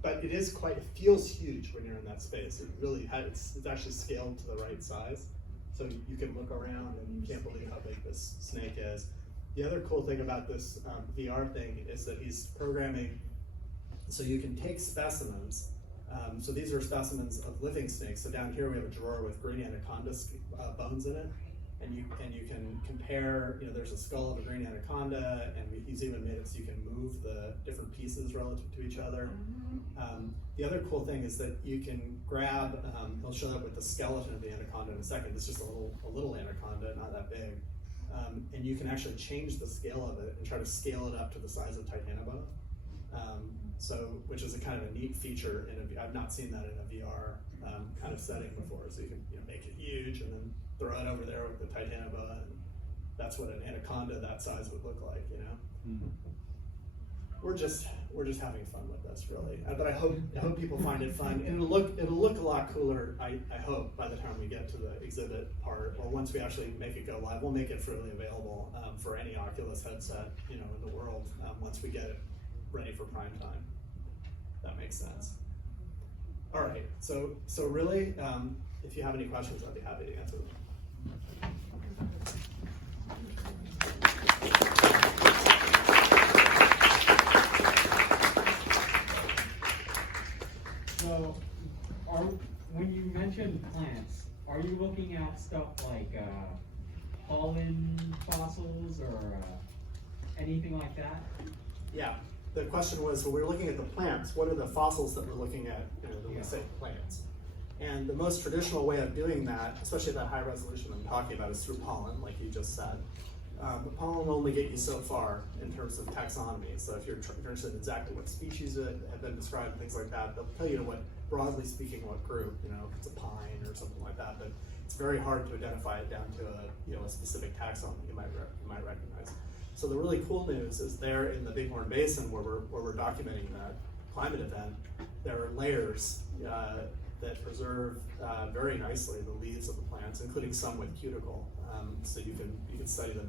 But it feels huge when you're in that space. It really it's actually scaled to the right size. So you can look around and you can't believe how big this snake is. The other cool thing about this VR thing is that he's programming, so you can take specimens. So these are specimens of living snakes. So down here we have a drawer with green anaconda bones in it, and you can compare. You know, there's a skull of a green anaconda, and he's even made it so you can move the different pieces relative to each other. The other cool thing is that you can grab. He'll show up with the skeleton of the anaconda in a second. It's just a little anaconda, not that big. And you can actually change the scale of it and try to scale it up to the size of Titanoboa. Which is a kind of a neat feature. I've not seen that in a VR kind of setting before. So you can, you know, make it huge and then throw it over there with the Titanoboa, and that's what an anaconda that size would look like. You know, we're just having fun with this, really. But I hope people find it fun, and it'll look a lot cooler. I hope by the time we get to the exhibit part, or once we actually make it go live, we'll make it freely available for any Oculus headset, you know, in the world, once we get it ready for prime time. That makes sense. All right, so really, if you have any questions, I'd be happy to answer them. So, when you mention plants, are you looking at stuff like pollen fossils or anything like that? Yeah. The question was, when we're looking at the plants, what are the fossils that we're looking at, you know, when we say plants? And the most traditional way of doing that, especially at that high resolution I'm talking about, is through pollen, like you just said. But pollen will only get you so far in terms of taxonomy. So if you're interested in exactly what species have been described and things like that, they'll tell you what, broadly speaking, what group, you know, if it's a pine or something like that. But it's very hard to identify it down to a specific taxon that you might recognize. So the really cool news is there in the Bighorn Basin, where we're documenting that climate event, there are layers that preserve very nicely the leaves of the plants, including some with cuticle. So you can study the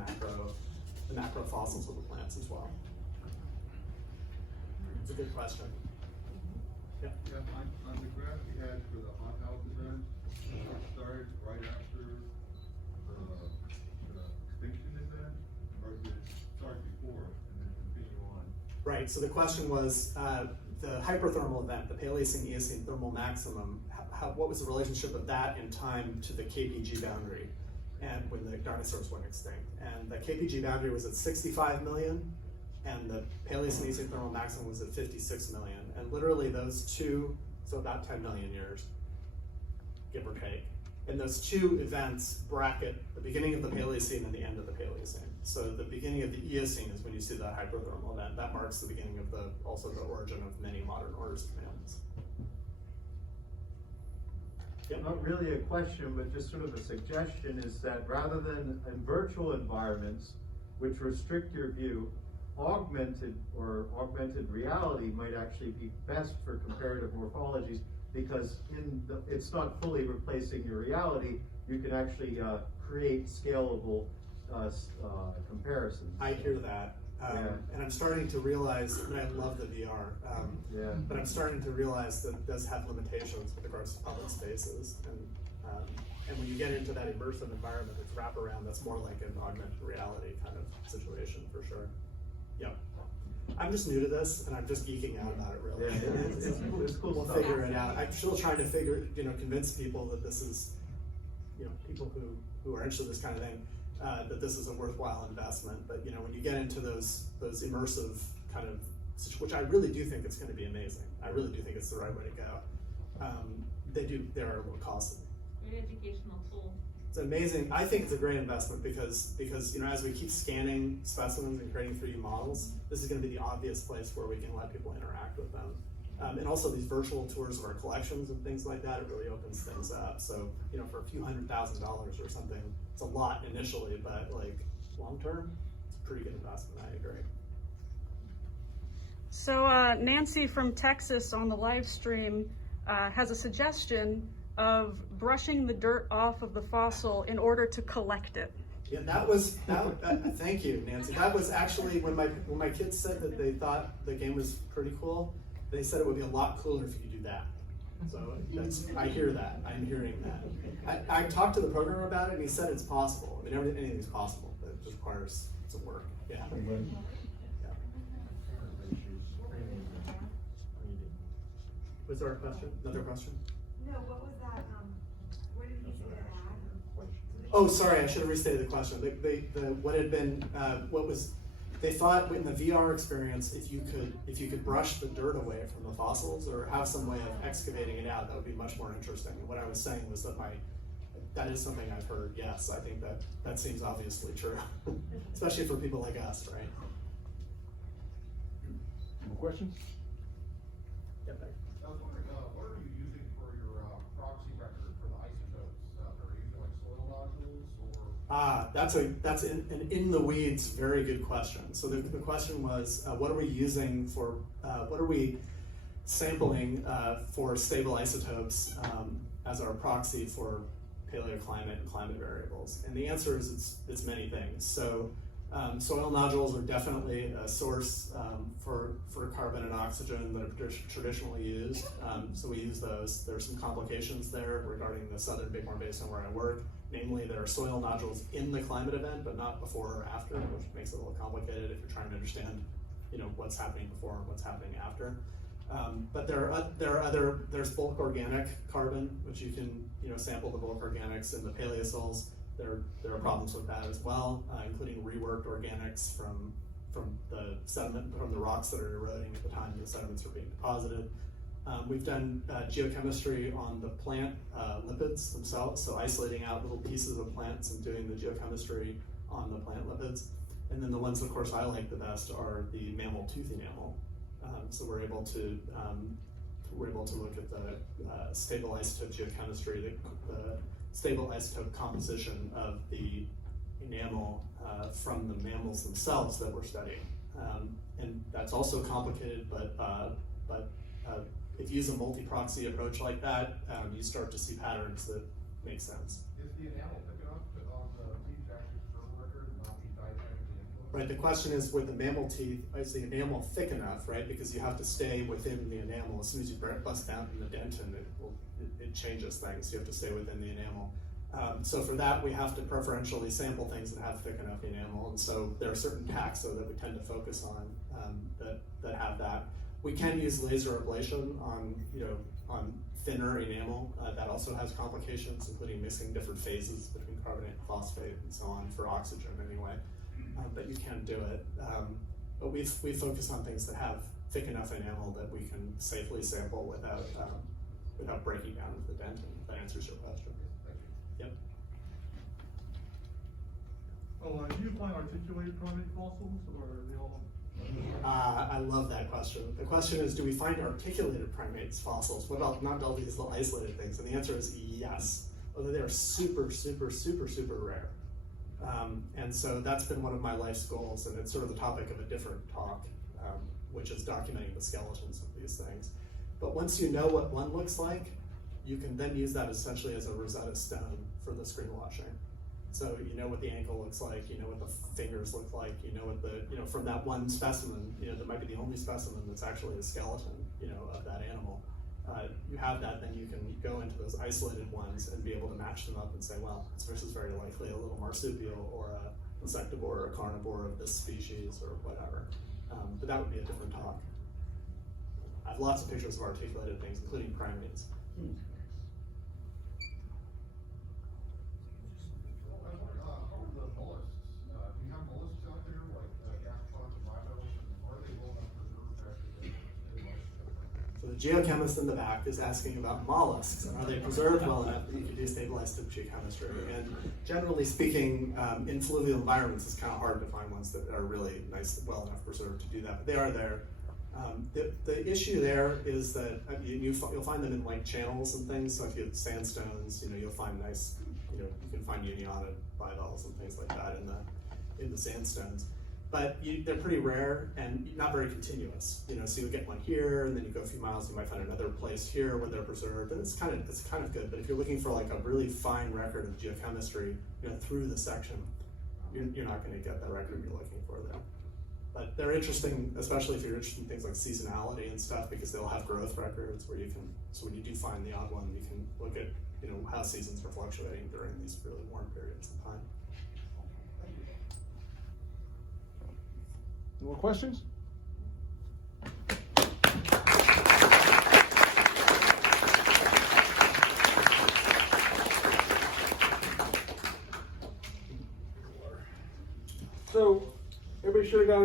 macro fossils of the plants as well. It's a good question. Yeah. Yeah, on the graph we had for the hot house event, it started right after the extinction event, or did it start before and then continue on? Right, so the question was, the hyperthermal event, the Paleocene-Eocene thermal maximum, what was the relationship of that in time to the KPG boundary, and when the dinosaurs went extinct? And the KPG boundary was at 65 million, and the Paleocene-Eocene thermal maximum was at 56 million. And literally those two, so about 10 million years. give or take. And those two events bracket the beginning of the Paleocene and the end of the Paleocene. So the beginning of the Eocene is when you see that hyperthermal event. That marks the beginning of also the origin of many modern orders of mammals. Yep. Not really a question, but just sort of a suggestion, is that rather than in virtual environments, which restrict your view, augmented reality might actually be best for comparative morphologies, because it's not fully replacing your reality. You can actually create scalable comparisons. I hear that. And I'm starting to realize, and I love the VR, but I'm starting to realize that it does have limitations with regards to public spaces. And when you get into that immersive environment, it's wraparound, that's more like an augmented reality kind of situation for sure. Yep. I'm just new to this, and I'm just geeking out about it, really. Yeah, it's cool We'll stuff. figure it out. I'm still trying to convince people that this is, people who are interested in this kind of thing, that this is a worthwhile investment. But when you get into those immersive kind of, which I really do think it's going to be amazing. I really do think it's the right way to go. They are a little costly. Very educational tool. It's amazing. I think it's a great investment because as we keep scanning specimens and creating 3D models, this is going to be the obvious place where we can let people interact with them. And also these virtual tours of our collections and things like that, it really opens things up. So, for a few $100,000 or something, it's a lot initially, but like long term, it's a pretty good investment. I agree. So Nancy from Texas on the live stream has a suggestion of brushing the dirt off of the fossil in order to collect it. Yeah, thank you, Nancy. That was actually when my kids said that they thought the game was pretty cool. They said it would be a lot cooler if you could do that. So I hear that. I'm hearing that. I talked to the programmer about it, and he said it's possible. I mean, anything's possible, but it just requires some work. Yeah. Was there a question? Another question? No, what was that, what did he say to add? Oh, sorry, I should have restated the question. They thought in the VR experience, if you could brush the dirt away from the fossils or have some way of excavating it out, that would be much more interesting. And what I was saying was that is something I've heard. Yes, I think that seems obviously true, especially for people like us, right? More questions? Yeah, thanks. I was wondering, what are you using for your proxy record for the isotopes? Are you using like soil nodules or? That's an in the weeds, very good question. So the question was, what are we using for, what are we sampling for stable isotopes as our proxy for paleoclimate and climate variables? And the answer is it's many things. So soil nodules are definitely a source for carbon and oxygen that are traditionally used. So we use those. There's some complications there regarding the southern Bighorn Basin where I work. Namely, there are soil nodules in the climate event, but not before or after, which makes it a little complicated if you're trying to understand, what's happening before and what's happening after. But there's bulk organic carbon, which you can, sample the bulk organics in the paleosols. There are problems with that as well, including reworked organics from the sediment, from the rocks that are eroding at the time the sediments are being deposited. We've done geochemistry on the plant lipids themselves, so isolating out little pieces of plants and doing the geochemistry on the plant lipids. And then the ones, of course, I like the best are the mammal tooth enamel. So we're able to look at the stable isotope geochemistry, the stable isotope composition of the enamel from the mammals themselves that we're studying. And that's also complicated, but if you use a multi-proxy approach like that, you start to see patterns that make sense. Is the enamel thick enough on the teeth to actually preserve record and not be diegetically influenced? Right, the question is with the mammal teeth, is the enamel thick enough, right? Because you have to stay within the enamel. As soon as you bust down in the dentin, it changes things. You have to stay within the enamel. So for that, we have to preferentially sample things that have thick enough enamel. And so there are certain taxa that we tend to focus on that have that. We can use laser ablation on thinner enamel. That also has complications, including mixing different phases between carbonate and phosphate and so on for oxygen anyway. But you can do it. But we focus on things that have thick enough enamel that we can safely sample without breaking down into the dentin, if that answers your question. Yep. Oh, do you find articulated primate fossils, or are they all? I love that question. The question is, do we find articulated primates fossils? What about not all these little isolated things? And the answer is yes, although they are super, super, super, super rare. And so that's been one of my life's goals, and it's sort of the topic of a different talk, which is documenting the skeletons of these things. But once you know what one looks like, you can then use that essentially as a Rosetta Stone for the screen washing. So you know what the ankle looks like, you know what the fingers look like, you know what the, from that one specimen, that might be the only specimen that's actually a skeleton, of that animal. You have that, then you can go into those isolated ones and be able to match them up and say, well, this is very likely a little marsupial or a insectivore or a carnivore of this species or whatever. But that would be a different talk. I have lots of pictures of articulated things, including primates. So the geochemist in the back is asking about mollusks. Are they preserved well enough that you can do stabilized geochemistry? And generally speaking, in fluvial environments, it's kind of hard to find ones that are really nice, well enough preserved to do that, but they are there. The issue there is that you'll find them in like channels and things. So if you have sandstones, you'll find nice, you can find unionid bivalves and things like that in the sandstones. But they're pretty rare and not very continuous. So you get one here, and then you go a few miles, you might find another place here where they're preserved, and it's kind of good. But if you're looking for like a really fine record of geochemistry, through the section, you're not going to get that record you're looking for there. But they're interesting, especially if you're interested in things like seasonality and stuff, because they'll have growth records where you can. So when you do find the odd one, you can look at how seasons are fluctuating during these really warm periods of time. More questions? So everybody should have got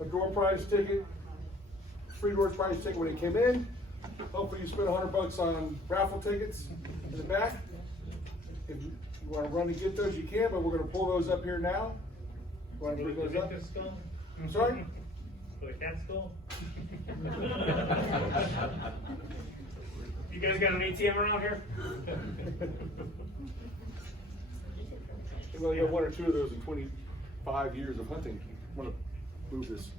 a door prize ticket, free door prize ticket when it came in. Hopefully you spent $100 on raffle tickets in the back. If you want to run to get those, you can, but we're going to pull those up here now. You want to bring those up? I'm sorry? For the cat skull? You guys got an ATM around here? Well, you got one or two of those in 25 years of hunting. I'm going to move this.